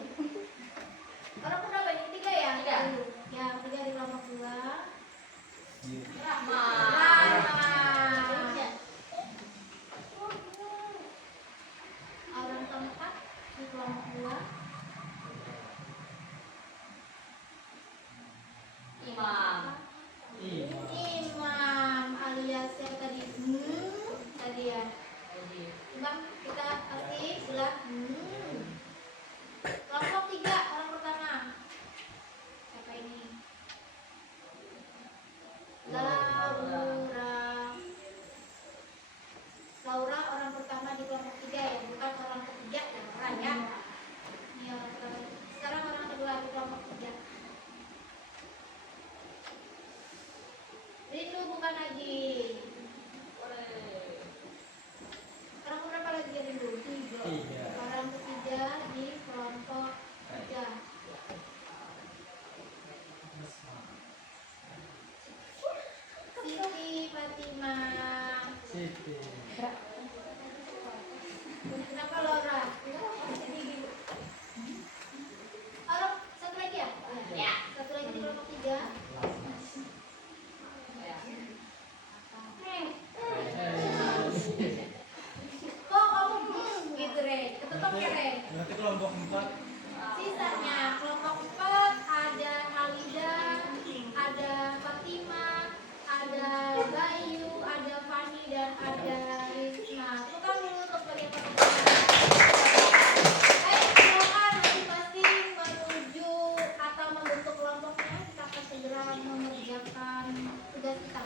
Orang udah banyak 3 ya? Tiga. Yang 3 di kelompok 2. Rahma. Orang keempat di kelompok 2. Imam. Imam alias yang tadi tadi ya. Imam kita kasih sebelah Kelompok 3 orang pertama. Siapa ini? Laura orang pertama di kelompok 3 ya, bukan orang ketiga ya, orang ya. Ini orang pertama. Sekarang orang kedua di kelompok 3. Rindu bukan Haji. Orang berapa lagi ya Rindu? 3. Orang ketiga di kelompok 3. Siti Fatimah. Kenapa Laura? Orang satu lagi ya? Ya. Satu lagi di kelompok 3. Kok kamu gitu Re? Ketutup ya Re? Berarti kelompok 4. Sisanya kelompok 4 ada Halida, ada Fatimah, ada Bayu, ada Fani dan ada Risma. Tukang dulu untuk bagian pertemuan. Baik, silakan masing-masing menuju atau membentuk kelompoknya. Kita akan segera mengerjakan tugas kita.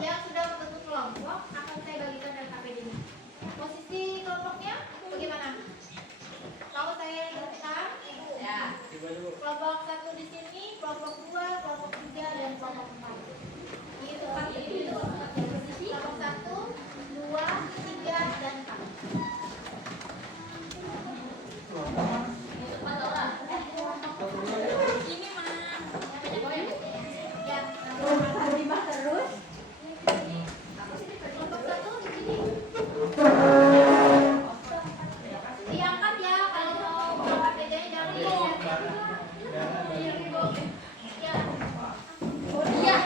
Yang sudah membentuk kelompok akan saya bagikan LKPD ini. Posisi kelompoknya bagaimana? Mau saya ingatkan? Ya. Kelompok 1 di sini, kelompok 2, kelompok 3 dan kelompok 4. Itu kan ini posisi kelompok 1, 2, 3 dan 4. Cepat Laura. Ini mah banyak goyang. Ya, kelompok terus. Kelompok 1 di sini. Diangkat ya kalau mau bawa PJ-nya jangan diangkat. Ya. Iya.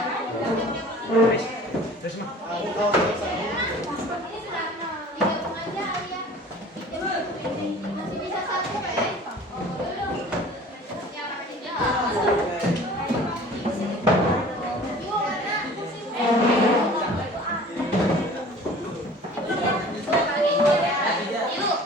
Ini sudah digabung aja Alia. Masih bisa satu ya. Ya, tiga. Yuk, mana? Yuk.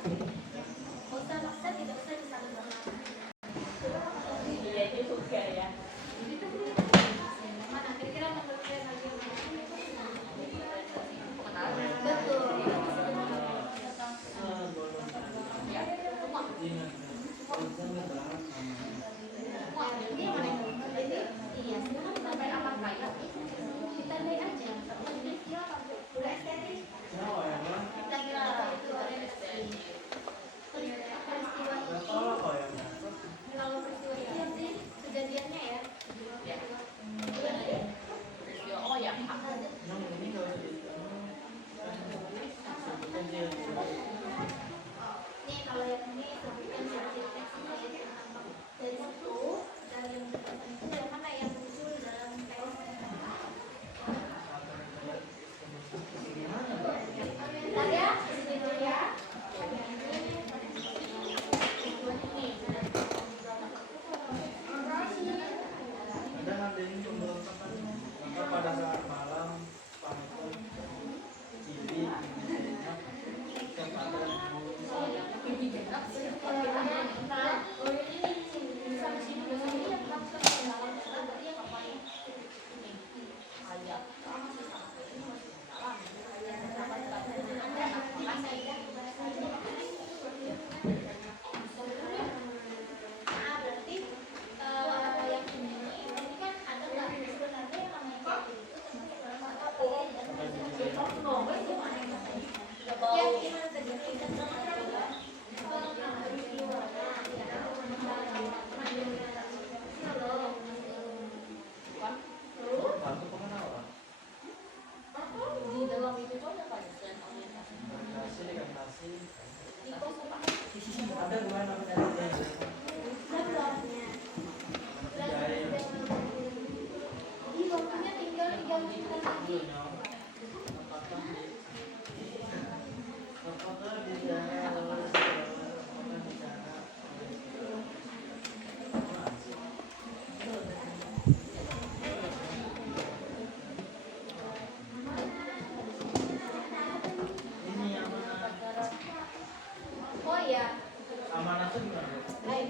Nggak usah maksa, tidak usah disalahkan. Iya juga ya. Mana kira-kira menurut kalian lagi yang mana? Kenalan. Betul. Ya, semua. Ini yang mana yang ini? Iya, semua Sampai apa kayak ditandai aja. Ini dia udah estetik. Kita kira itu ada estetik. Peristiwa ini, kalau peristiwa ini sih kejadiannya ya. ya. Oh ya, hak. Nih kalau yang ini sebutkan dari teksnya ya tentang dari situ, dari yang penjelasan itu yang mana yang muncul dalam teks. Bentar ya, sini dulu ya. Pada saat malam pamit TV Nah, berarti yang ini kan ada nggak sebenarnya yang namanya itu yang gimana tadi? bantu pengenalan Di dalam itu tuh ada kajian orientasi. komunikasi Di kos apa? ada dua namanya Di waktunya tinggal 3 menit lagi. ini amanah Oh iya, amanah itu gimana? baik.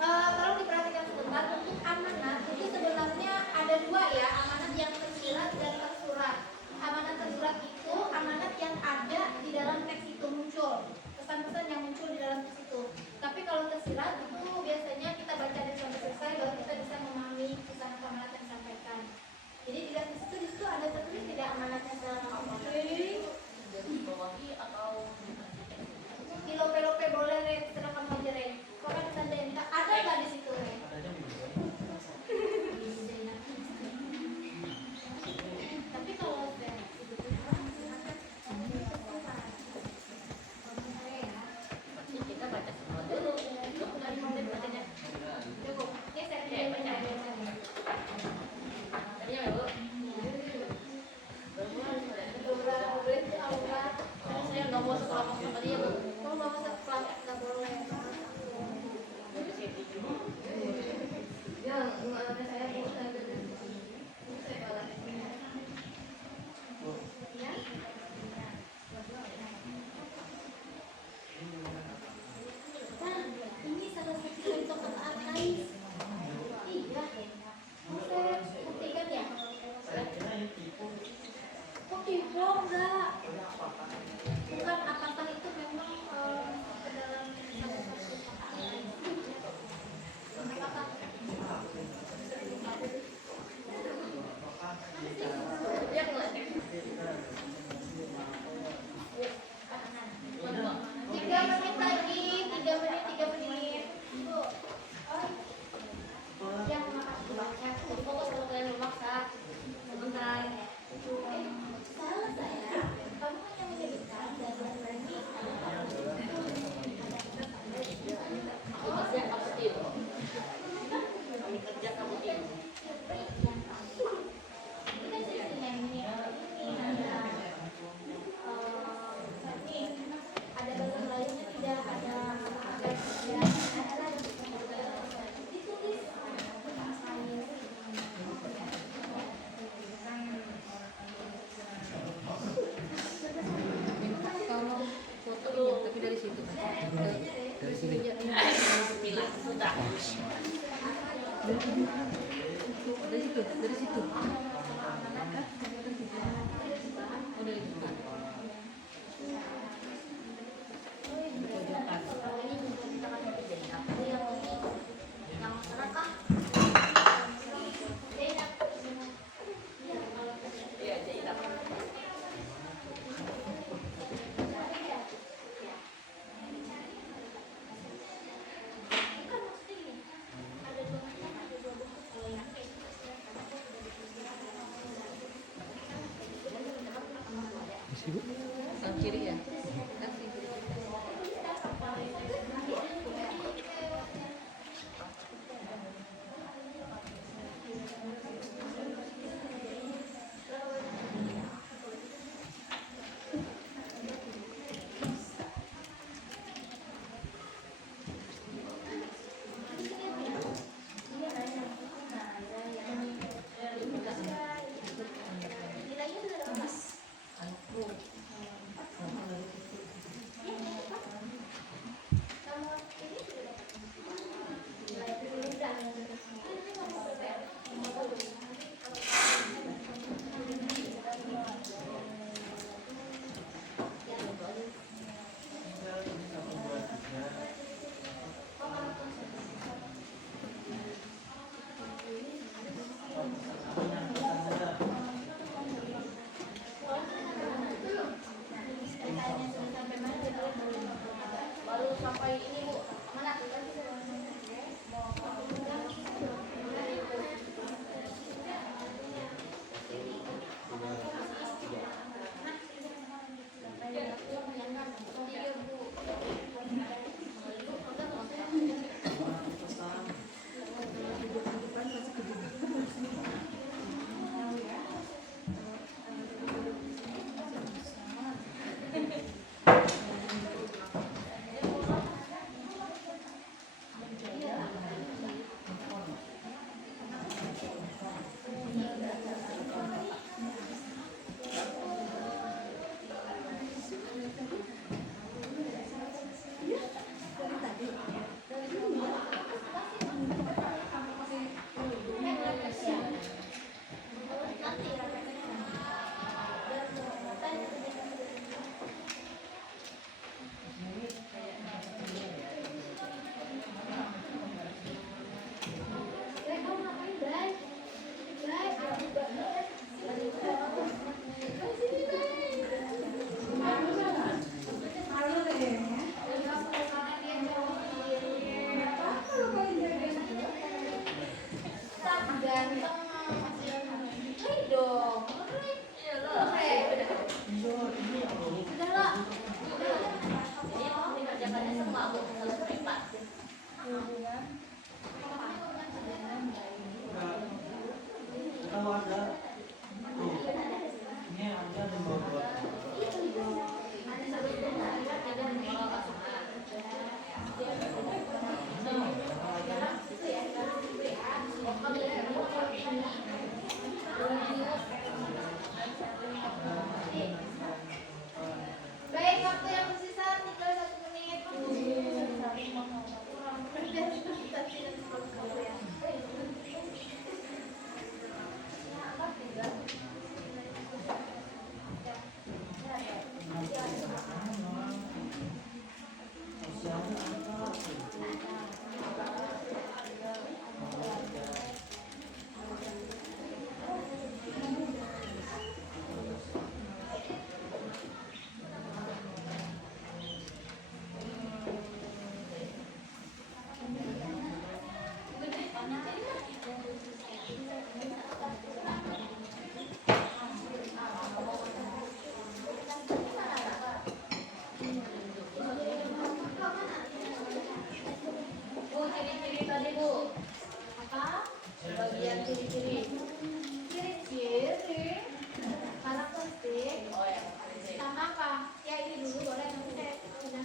Kalau diperhatikan sebentar, untuk amanat itu sebenarnya ada dua ya, amanat yang tersirat dan tersurat. Amanat tersurat itu amanat yang ada di dalam teks itu muncul, pesan-pesan yang muncul di dalam teks itu. Tapi kalau tersirat itu biasanya kita baca dari sampai selesai baru kita bisa memahami pesan amanat yang disampaikan. Jadi tidak di situ ada tertulis tidak amanatnya secara langsung. Jadi bawahi atau Di lope-lope boleh terserah kamu aja Ren. Bilang sudah. Dari situ. Kiri ya. Baru sampai ini Bu, mana? Kalau ada tuh, ini ada di bawah. Baik, waktu yang tersisa tinggal 1 menit. Bu, ciri-ciri tadi Bu. Apa? Bagian ciri-ciri. Ciri-ciri karakteristik. Oh ya. Sama apa? Ya ini dulu boleh nanti saya udah.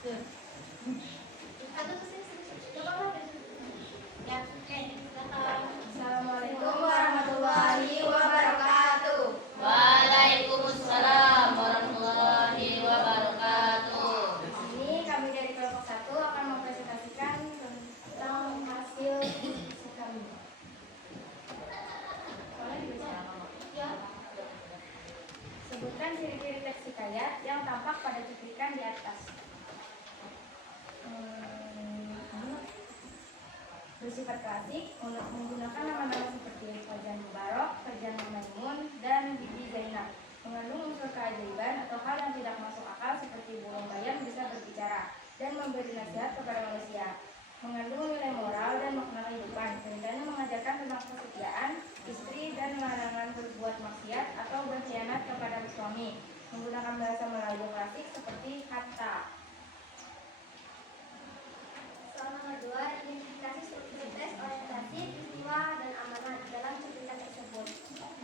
Atau terus coba lah. Ya, oke. Assalamualaikum warahmatullahi wabarakatuh. Waalaikumsalam warahmatullahi wabarakatuh. Di sini kami dari kelompok 1 akan mempresentasikan tentang hasil diskusi kami. Soalnya dibaca apa? Ya. Sebutkan ciri-ciri teks hikayat yang tampak pada cuplikan di atas. Bersifat klasik, menggunakan nama-nama seperti Fajar Mubarok, Fajar Maimun, dan Bibi Zainab. Mengandung unsur keajaiban atau hal yang tidak masuk akal seperti burung bayam bisa berbicara dan memberi nasihat kepada manusia. Mengandung nilai moral dan makna kehidupan. Ceritanya mengajarkan tentang kesetiaan istri dan larangan berbuat maksiat atau berkhianat kepada suami. Menggunakan bahasa Melayu klasik seperti hatta. Soal nomor 2, identifikasi struktur teks, orientasi, peristiwa, dan amanat dalam cuplikan tersebut.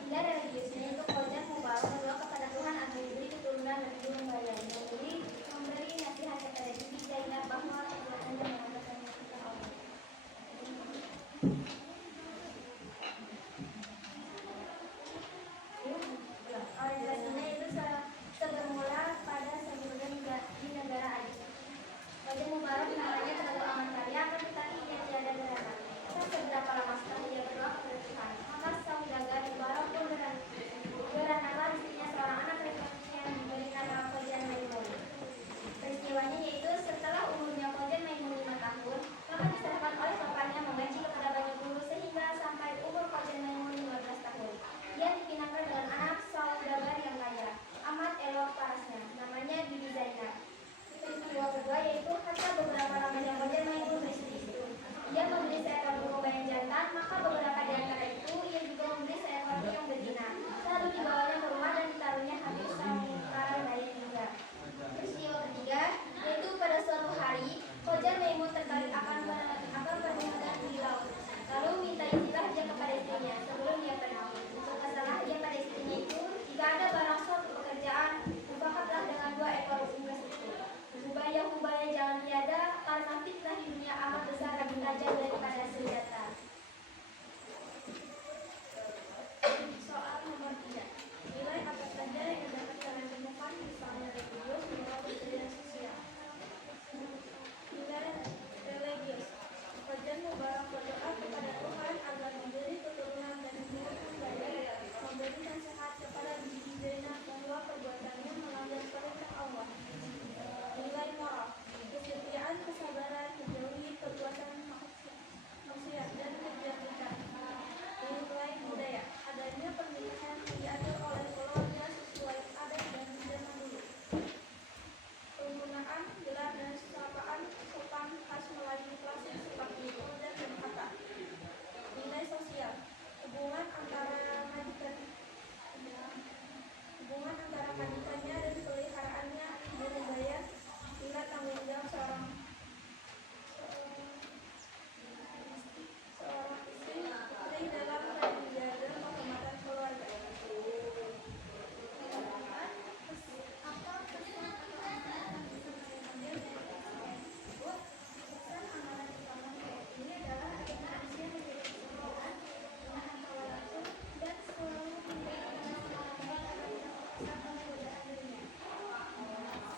Nilai religiusnya itu Fajar Mubarok berdoa kepada Tuhan agar diberi keturunan dari burung bayam. Memberi nasihat kepada Bibi Zainab bahwa perbuatannya mengatakan kepada Allah. Orientasinya itu bermula pada sebelumnya di negara Aceh. Fajar Mubarok namanya terlalu aman karya, akan tetapi ia tiada berada. Tak seberapa lama setelah ia berdoa kepada Tuhan, maka saudagar Mubarok pun beranak istrinya seorang anak laki-laki yang diberikan nama Fajar Maimun. Peristiwanya yaitu setelah umurnya Fajar Maimun 5 tahun, maka diserahkan oleh bapaknya mengaji kepada banyak guru sehingga sampai umur Fajar Maimun 15 tahun. Ia dipinangkan dengan anak saudagar yang kaya, amat elok parasnya, namanya Bibi Zainab. Peristiwa kedua yaitu hatta beberapa ramaja Fajar Maimun beristri-istri. Ia membeli seekor burung bayam jantan, maka beberapa di antara itu ia juga membeli seekor yang betina. Lalu dibawanya ke rumah dan ditaruhnya habis sampai bayam juga. Peristiwa ketiga yaitu pada suatu hari Fajar Maimun tertarik akan perbuatan di laut. Lalu minta istilah dia kepada istrinya sebelum dia pergi. Berkatalah ia pada istrinya itu, jika ada barang suatu pekerjaan, mufakatlah dengan 2 ekor unggas itu. Hubaya jangan tiada, karena fitnah di dunia amat besar lebih tajam daripada senjata. Soal nomor 3. Nilai apa saja yang dapat kalian temukan misalnya religius, moral, dan sosial. Nilai religius. Fajar Mubarok berdoa kepada Tuhan agar memberi keturunan dan memberikan bayi, memberi nasihat kepada Bibi Zainab bahwa perbuatannya melanggar perintah Allah. Nilai moral, kesetiaan, kesabaran, menjauhi perbuatan maksiat dan kejahitan. Nilai budaya, adanya pernikahan yang diatur oleh keluarga sesuai adat dan zaman dulu. Penggunaan gelar dan sapaan sopan khas Melayu klasik seperti Fajar dan hatta. Nilai sosial, hubungan antara majikannya dan peliharaannya burung bayam. Nilai tanggung jawab seorang istri dalam menjaga kehormatan keluarga.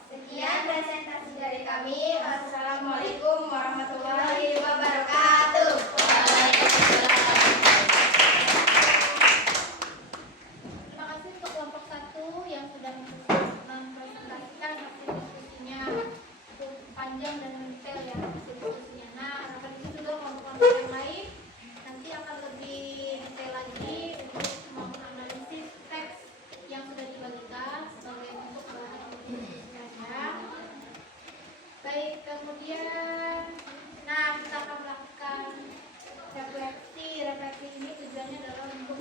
Sekian presentasi dari kami. Assalamualaikum warahmatullahi wabarakatuh. Terima kasih untuk kelompok 1 yang sudah mempresentasikan hasil diskusinya. Cukup panjang dan detail ya hasil diskusinya. Nah, harapan itu juga kelompok-kelompok yang lain nanti akan lebih detail lagi untuk menganalisis teks yang sudah dibagikan sebagai bentuk bahan diskusinya. Baik, kemudian kita akan melakukan refleksi. Refleksi ini tujuannya adalah untuk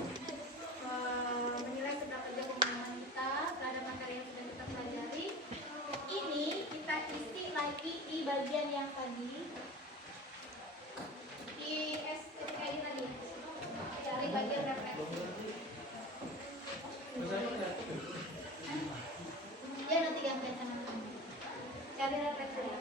menilai seberapa jauh pemahaman kita terhadap materi yang sudah kita pelajari. Ini kita isi lagi di bagian yang tadi di SPTKI tadi, dari bagian refleksi. Ya nanti gantian sama kamu. Cari refleksi ya.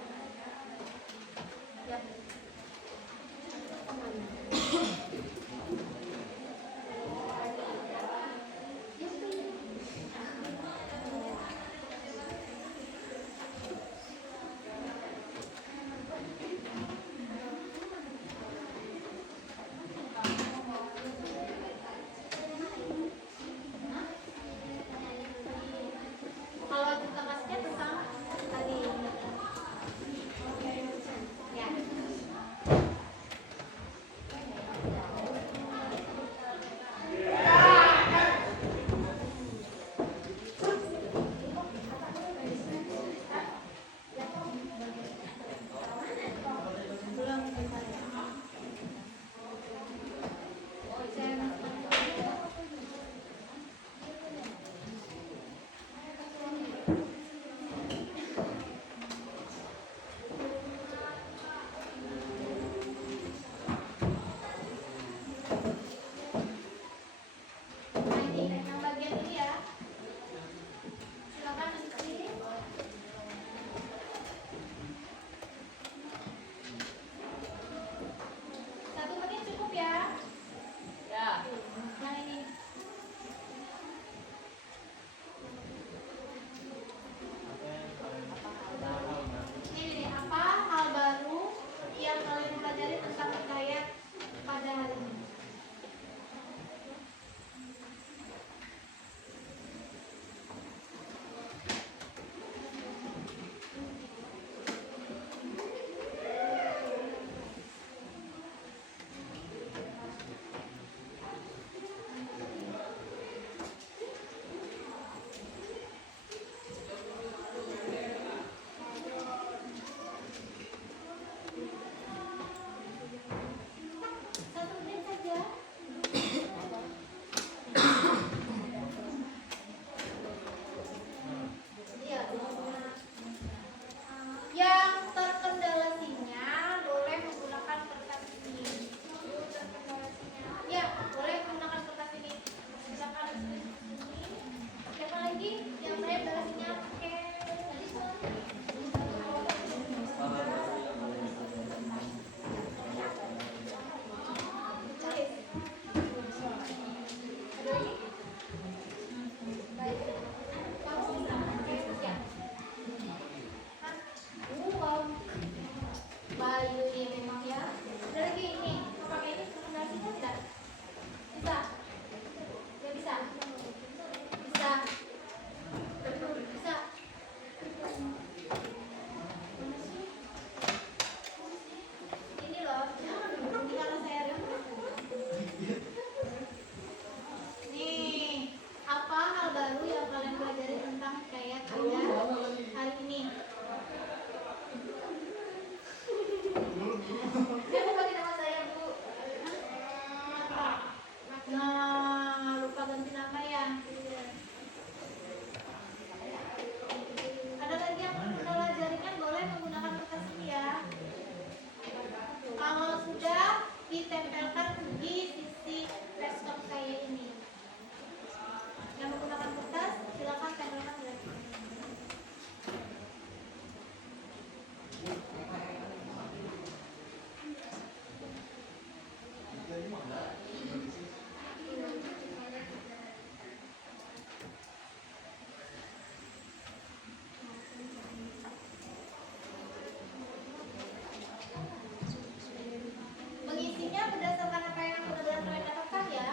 Mengisinya berdasarkan apa yang sudah kalian dapatkan ya.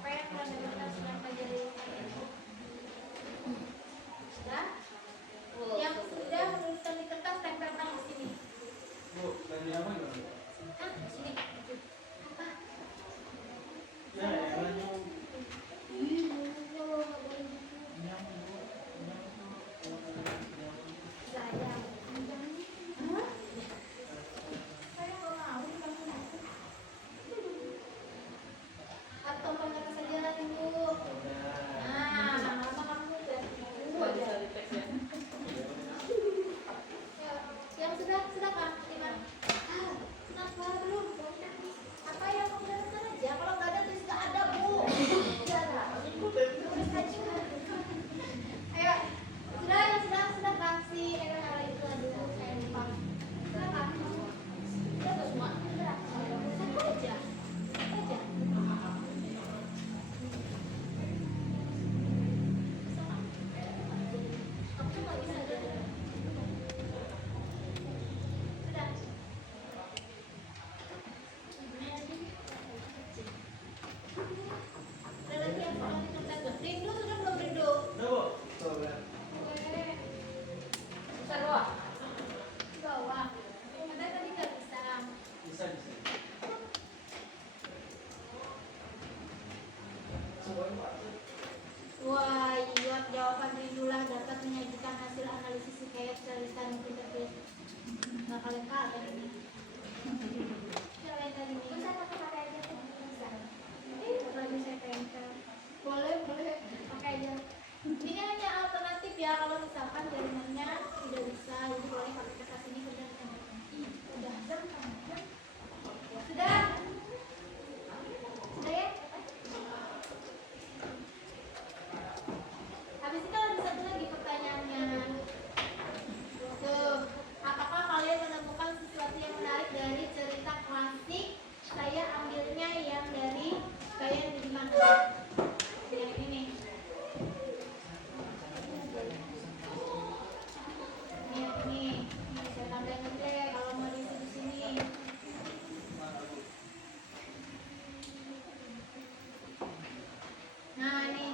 Apa yang kalian dapatkan sudah pelajari. Sudah? Yang sudah menuliskan di kertas tempelkan di sini. Bu, tadi apa enggak? Hah? Sini. Apa? Ya, yang Sayang. Hah? Saya nggak mau dikasih aku. Atau pengen saja ibu. Nah, lama kamu udah. Yang sudah kan? Iman. Kenapa belum? Apa yang kamu dapatkan aja? Kalau nggak ada tulis nggak ada bu. Nggak ada. Tulis aja. Ayo. Sudah kasih. Kalau itu aduh saya lupa. Sudah kan? Sudah semua. Sudah. Satu aja. Satu aja. Aku nggak bisa ada. Sudah. Ada lagi yang mau diceritakan? Rindu sudah belum rindu? udah, Bu. Tuh, udah. Besar bawah. Bawah. Katanya tadi nggak bisa. Bisa, bisa. Wah, iya jawaban rindulah dapat menyajikan hasil analisis hikayat cerita yang kita tulis. Nggak kalian kalah ini. Kalian tadi ini. Bisa pakai aja tuh. Bisa. Lagi saya tempel. Boleh. Pakai aja. Ini hanya alternatif ya kalau misalkan jaringannya tidak bisa, jadi boleh pakai kertas ini sudah ditempelkan. Sudah. Sudah. Sudah ya? Habis itu ada satu lagi pertanyaannya. Tuh, apakah kalian menemukan sesuatu yang menarik dari cerita klasik? Saya ambilnya yang dari kalian di mana? Yang ini nih. Ini saya tambahin aja kalau mau diisi di sini. Nah ini,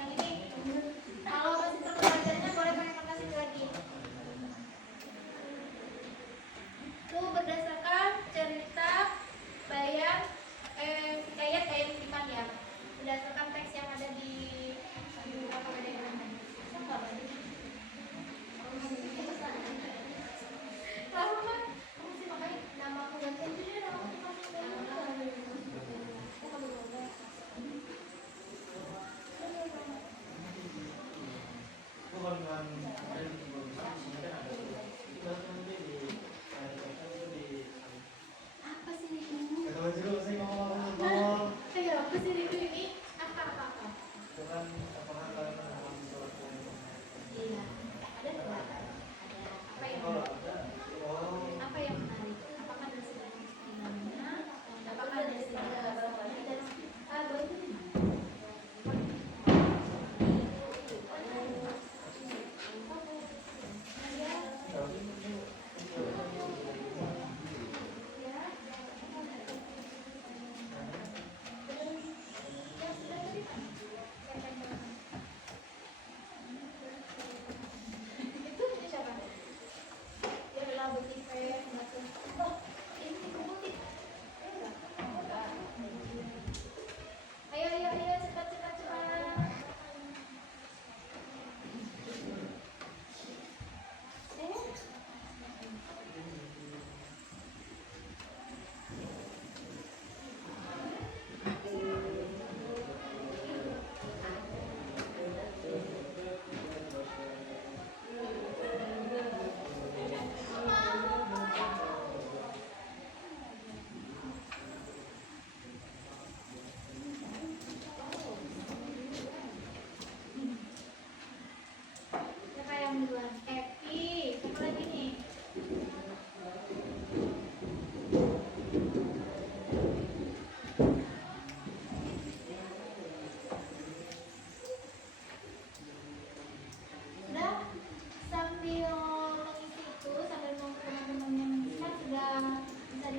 yang ini. Kalau masih terpelajarannya boleh pakai kertas ini lagi. Itu berdasarkan cerita bayang hikayat kayak Iman ya. Berdasarkan teks yang ada di apa tadi? Siapa tadi? Lama kan? Kamu sih makanya nama aku ganti aja deh, nama aku kasih Bu, kalau misalkan ada di sini kan ada. Itu nanti di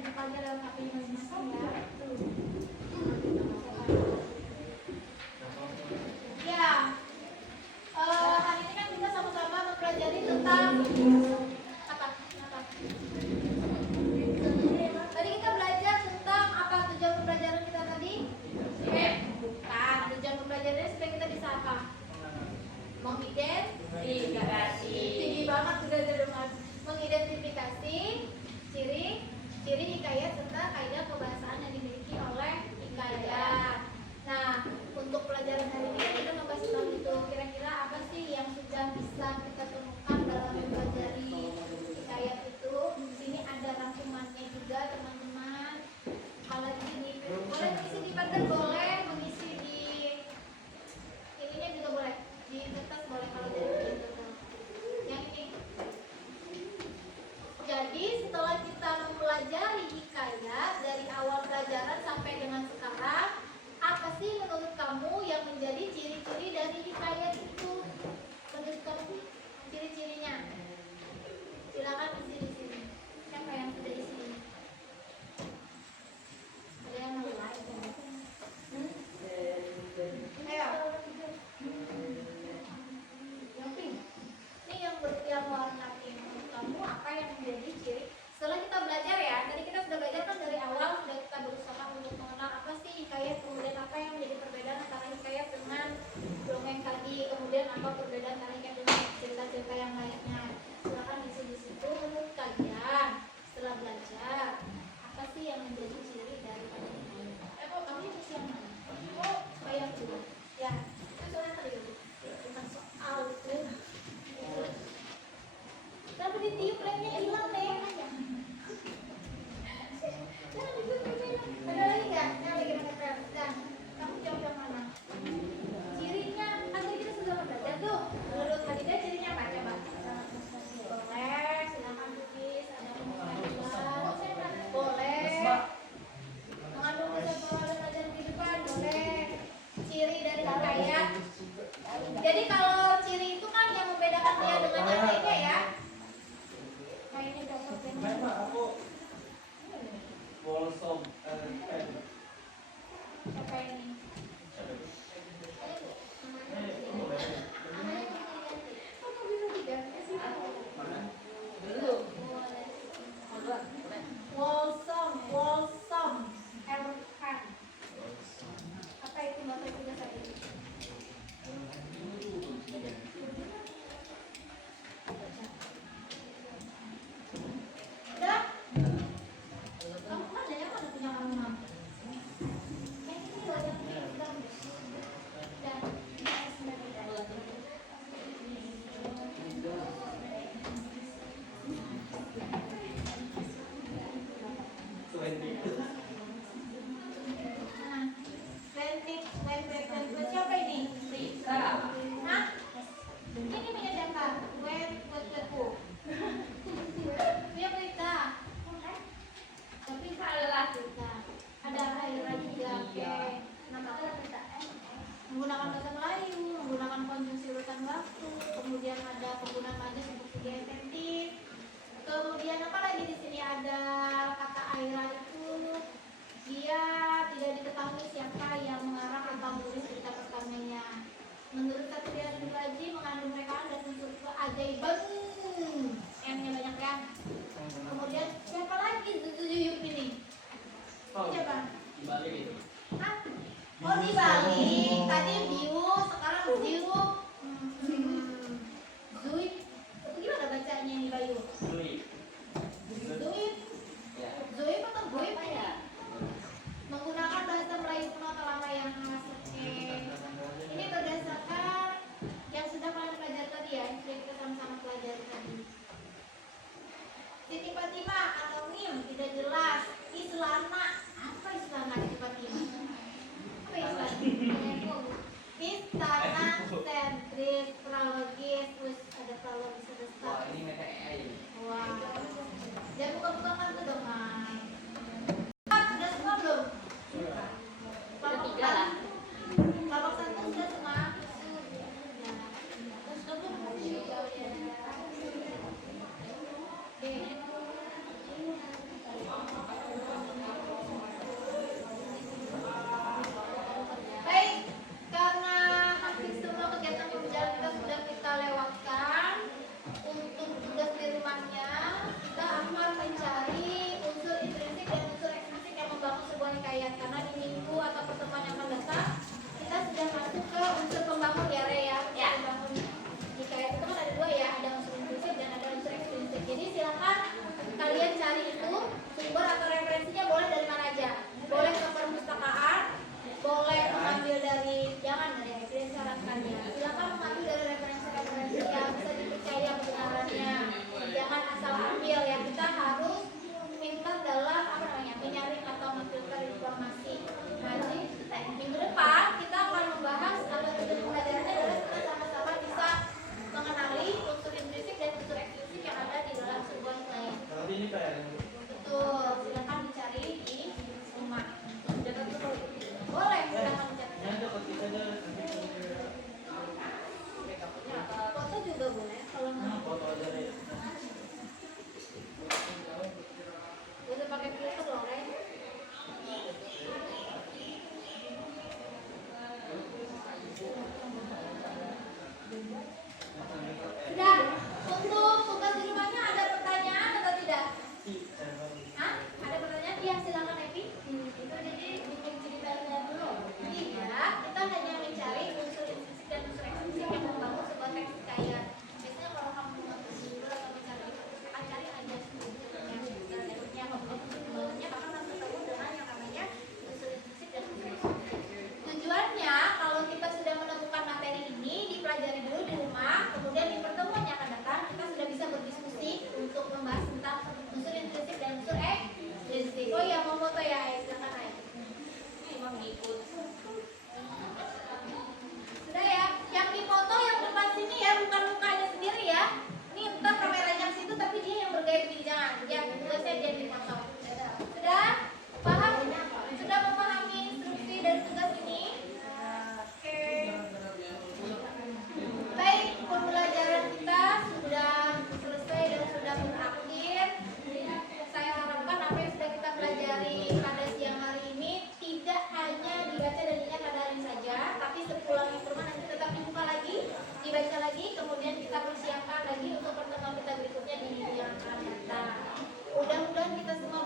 buka aja dalam HP masing-masing ya. Ya, hari ini kan kita sama-sama mempelajari tentang apa? Tadi kita belajar tentang apa tujuan pembelajaran kita tadi? Bukan, tujuan pembelajarannya supaya kita bisa apa? Mengidentifikasi. Tinggi banget sudah dengar. Mengidentifikasi ciri hikayat serta kaidah kebahasaan yang dimiliki oleh hikayat. Nah, untuk pelajaran hari ini kita membahas tentang itu. Kira-kira apa sih yang sudah bisa kita temukan dalam mempelajari hikayat itu? Di sini ada rangkumannya juga, teman-teman. Kalau di sini boleh mengisi di paper, boleh mengisi di ininya juga boleh, di kertas boleh kalau dari itu. Yang ini. Jadi setelah kita mempelajari hikayat dari awal pelajaran sampai dengan sekarang, apa sih menurut kamu yang menjadi ciri-ciri dari hikayat itu? Menurut kamu ciri-cirinya? Silakan isi di sini. Siapa yang sudah isi? Ada yang mau lain? Ayo. Yang pink. Ini yang warna pink. Menurut kamu apa yang menjadi ciri? Setelah kita belajar ya, tadi kita sudah belajar kan dari awal, sudah kita berusaha untuk mengenal apa sih hikayat, kemudian apa yang menjadi perbedaan antara hikayat dengan dongeng tadi, kemudian apa perbedaan antara hikayat dengan cerita-cerita yang lainnya. Silakan isi di situ. Menurut kalian setelah belajar apa sih yang menjadi ciri dari hikayat? Kok kamu isi yang mana? Oh, kayak dulu. Ya, itu soalnya tadi bukan soal itu. Tapi ditiup lemnya hilang deh. Ada lagi nggak? Yang lagi nempel? Dan kamu jawab yang mana? Cirinya, kan tadi kita sudah belajar tuh. Menurut Hadidah cirinya apa? Coba. Boleh, silakan tulis. Ada yang mau bilang? Boleh. Mengandung kesan pengalaman pelajaran kehidupan, boleh. Ciri dari hikayat. Jadi kalau ciri itu kan yang membedakan dia dengan yang lainnya ya. Mainnya dapat Main Pak, aku Wolsom siapa ini? Kamu bisa diganti sih? Belum. Wolsom, Erkan. Apa itu bahasa Inggris saya? Udah? Kamu kan ada yang mana punya kamu? Yang ini loh, yang ini udah. Dan siapa ini? Rika. Hah? Ini punya siapa? Wetku. Punya Prita. Tapi adalah Prita. Ada Aira juga. Oke. Nama apa Prita? Menggunakan bahasa Melayu, menggunakan konjungsi urutan waktu, kemudian ada penggunaan majas untuk segi esentif. Kemudian apa lagi di sini ada kata Aira itu dia tidak diketahui siapa yang mengarang atau menulis cerita pertamanya. Menurut Satria Dubaji mengandung rekaan dan unsur keajaiban. M-nya banyak ya. Kemudian siapa lagi Zuyup ini? Siapa? Dibalik. Hah? Oh dibalik. Tadi Biu, sekarang Ziu. Zuip. Gimana bacanya ini Bayu? Sulit. Zuip. Ya. Zuip atau Guip ya? Menggunakan bahasa Melayu kuno atau lama yang khas. Oke. Ini berdasarkan yang sudah kalian pelajari tadi ya, yang sudah kita sama-sama pelajari tadi. Siti Fatima atau Mim tidak jelas. Islana, apa Islana Siti Fatima? Apa Islana? Istana sentris prologis, terus ada prologis ada Wah, status. ini meta AI. Wah, jangan buka-buka kartu dong, Mai. Sudah semua belum? Udah 3 lah. Kelompok satu sudah semua. Sudah belum? Oke. sini kayak Betul, silakan dicari di rumah. Dekat dulu. Boleh, silakan dicari. yang dekat kita aja nanti Foto juga boleh kalau mau. foto aja deh. Gak usah pakai filter loh, Ren. Sudah, untuk tugas di rumahnya ada pertanyaan atau tidak? Hah? Ada pertanyaan? Iya, silakan Epi. Itu jadi bikin ceritanya dulu. Iya, kita hanya mencari unsur intrinsik dan unsur ekstrinsik yang membangun sebuah teks hikayat. Biasanya kalau kamu menulis judul atau mencari, akan cari aja bentuknya, pembentuknya, bahkan harus ketemu dengan yang namanya unsur intrinsik dan unsur ekstrinsik. Tujuannya, kalau kita sudah menemukan materi ini, dipelajari dulu di rumah, kemudian di pertemuan yang akan datang, kita sudah bisa berdiskusi untuk membahas tentang unsur intrinsik dan unsur ekstrinsik. Oh iya, mau foto ya, silakan Rai. Emang ngikut. Sudah ya, yang difoto yang depan sini ya, bukan mukanya sendiri ya. Ini ntar kameranya ke situ, tapi dia yang bergaya begini, jangan. Ya, tugasnya dia difoto. Sudah? Paham? Sudah memahami instruksi dan tugas ini? Oke. Baik, pembelajaran kita sudah selesai dan sudah berakhir. Saya harapkan apa yang sudah kita pelajari pada siang hari ini tidak hanya dibaca dan diingat pada hari saja, tapi sepulang ke rumah nanti tetap dibuka lagi, dibaca lagi, kemudian kita persiapkan lagi untuk pertemuan kita berikutnya di minggu yang akan datang. Mudah-mudahan kita semua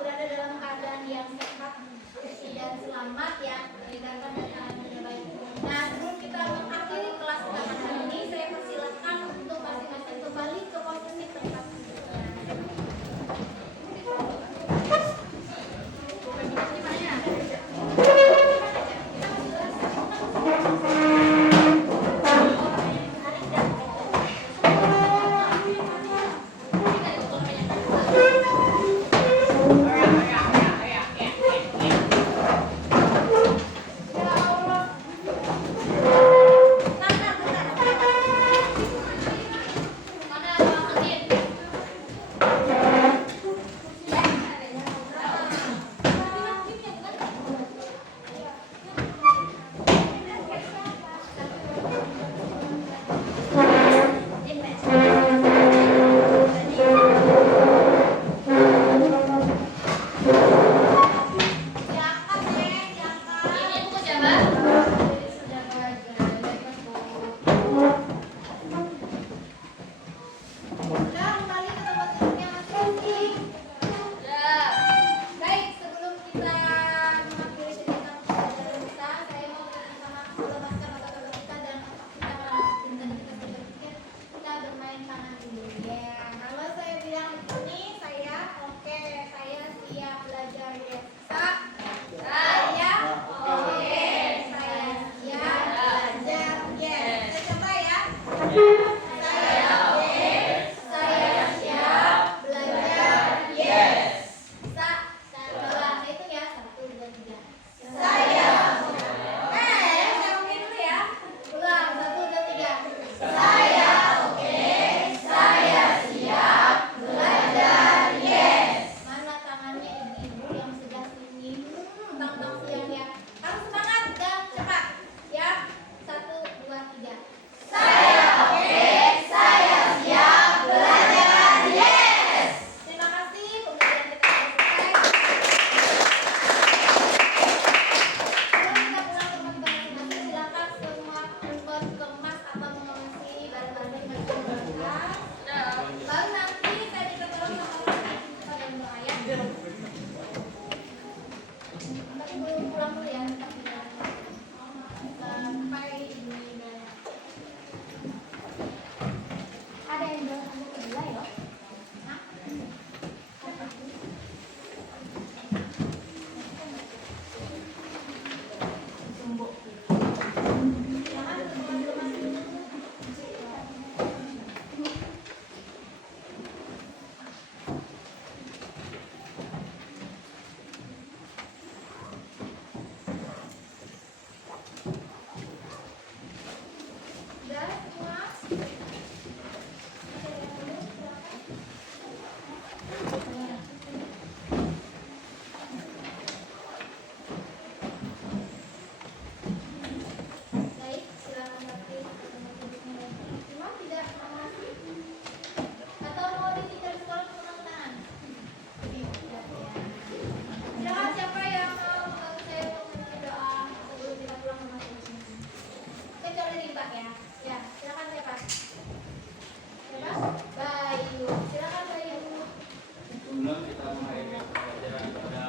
kita mengakhiri pelajaran pada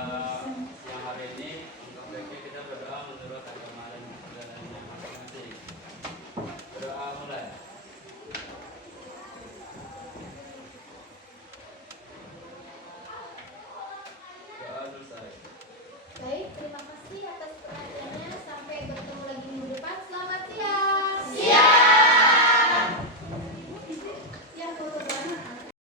siang hari ini, untuk baiknya kita berdoa menurut agama dan ajarannya masing-masing. Berdoa mulai. Doa selesai. Baik, terima kasih atas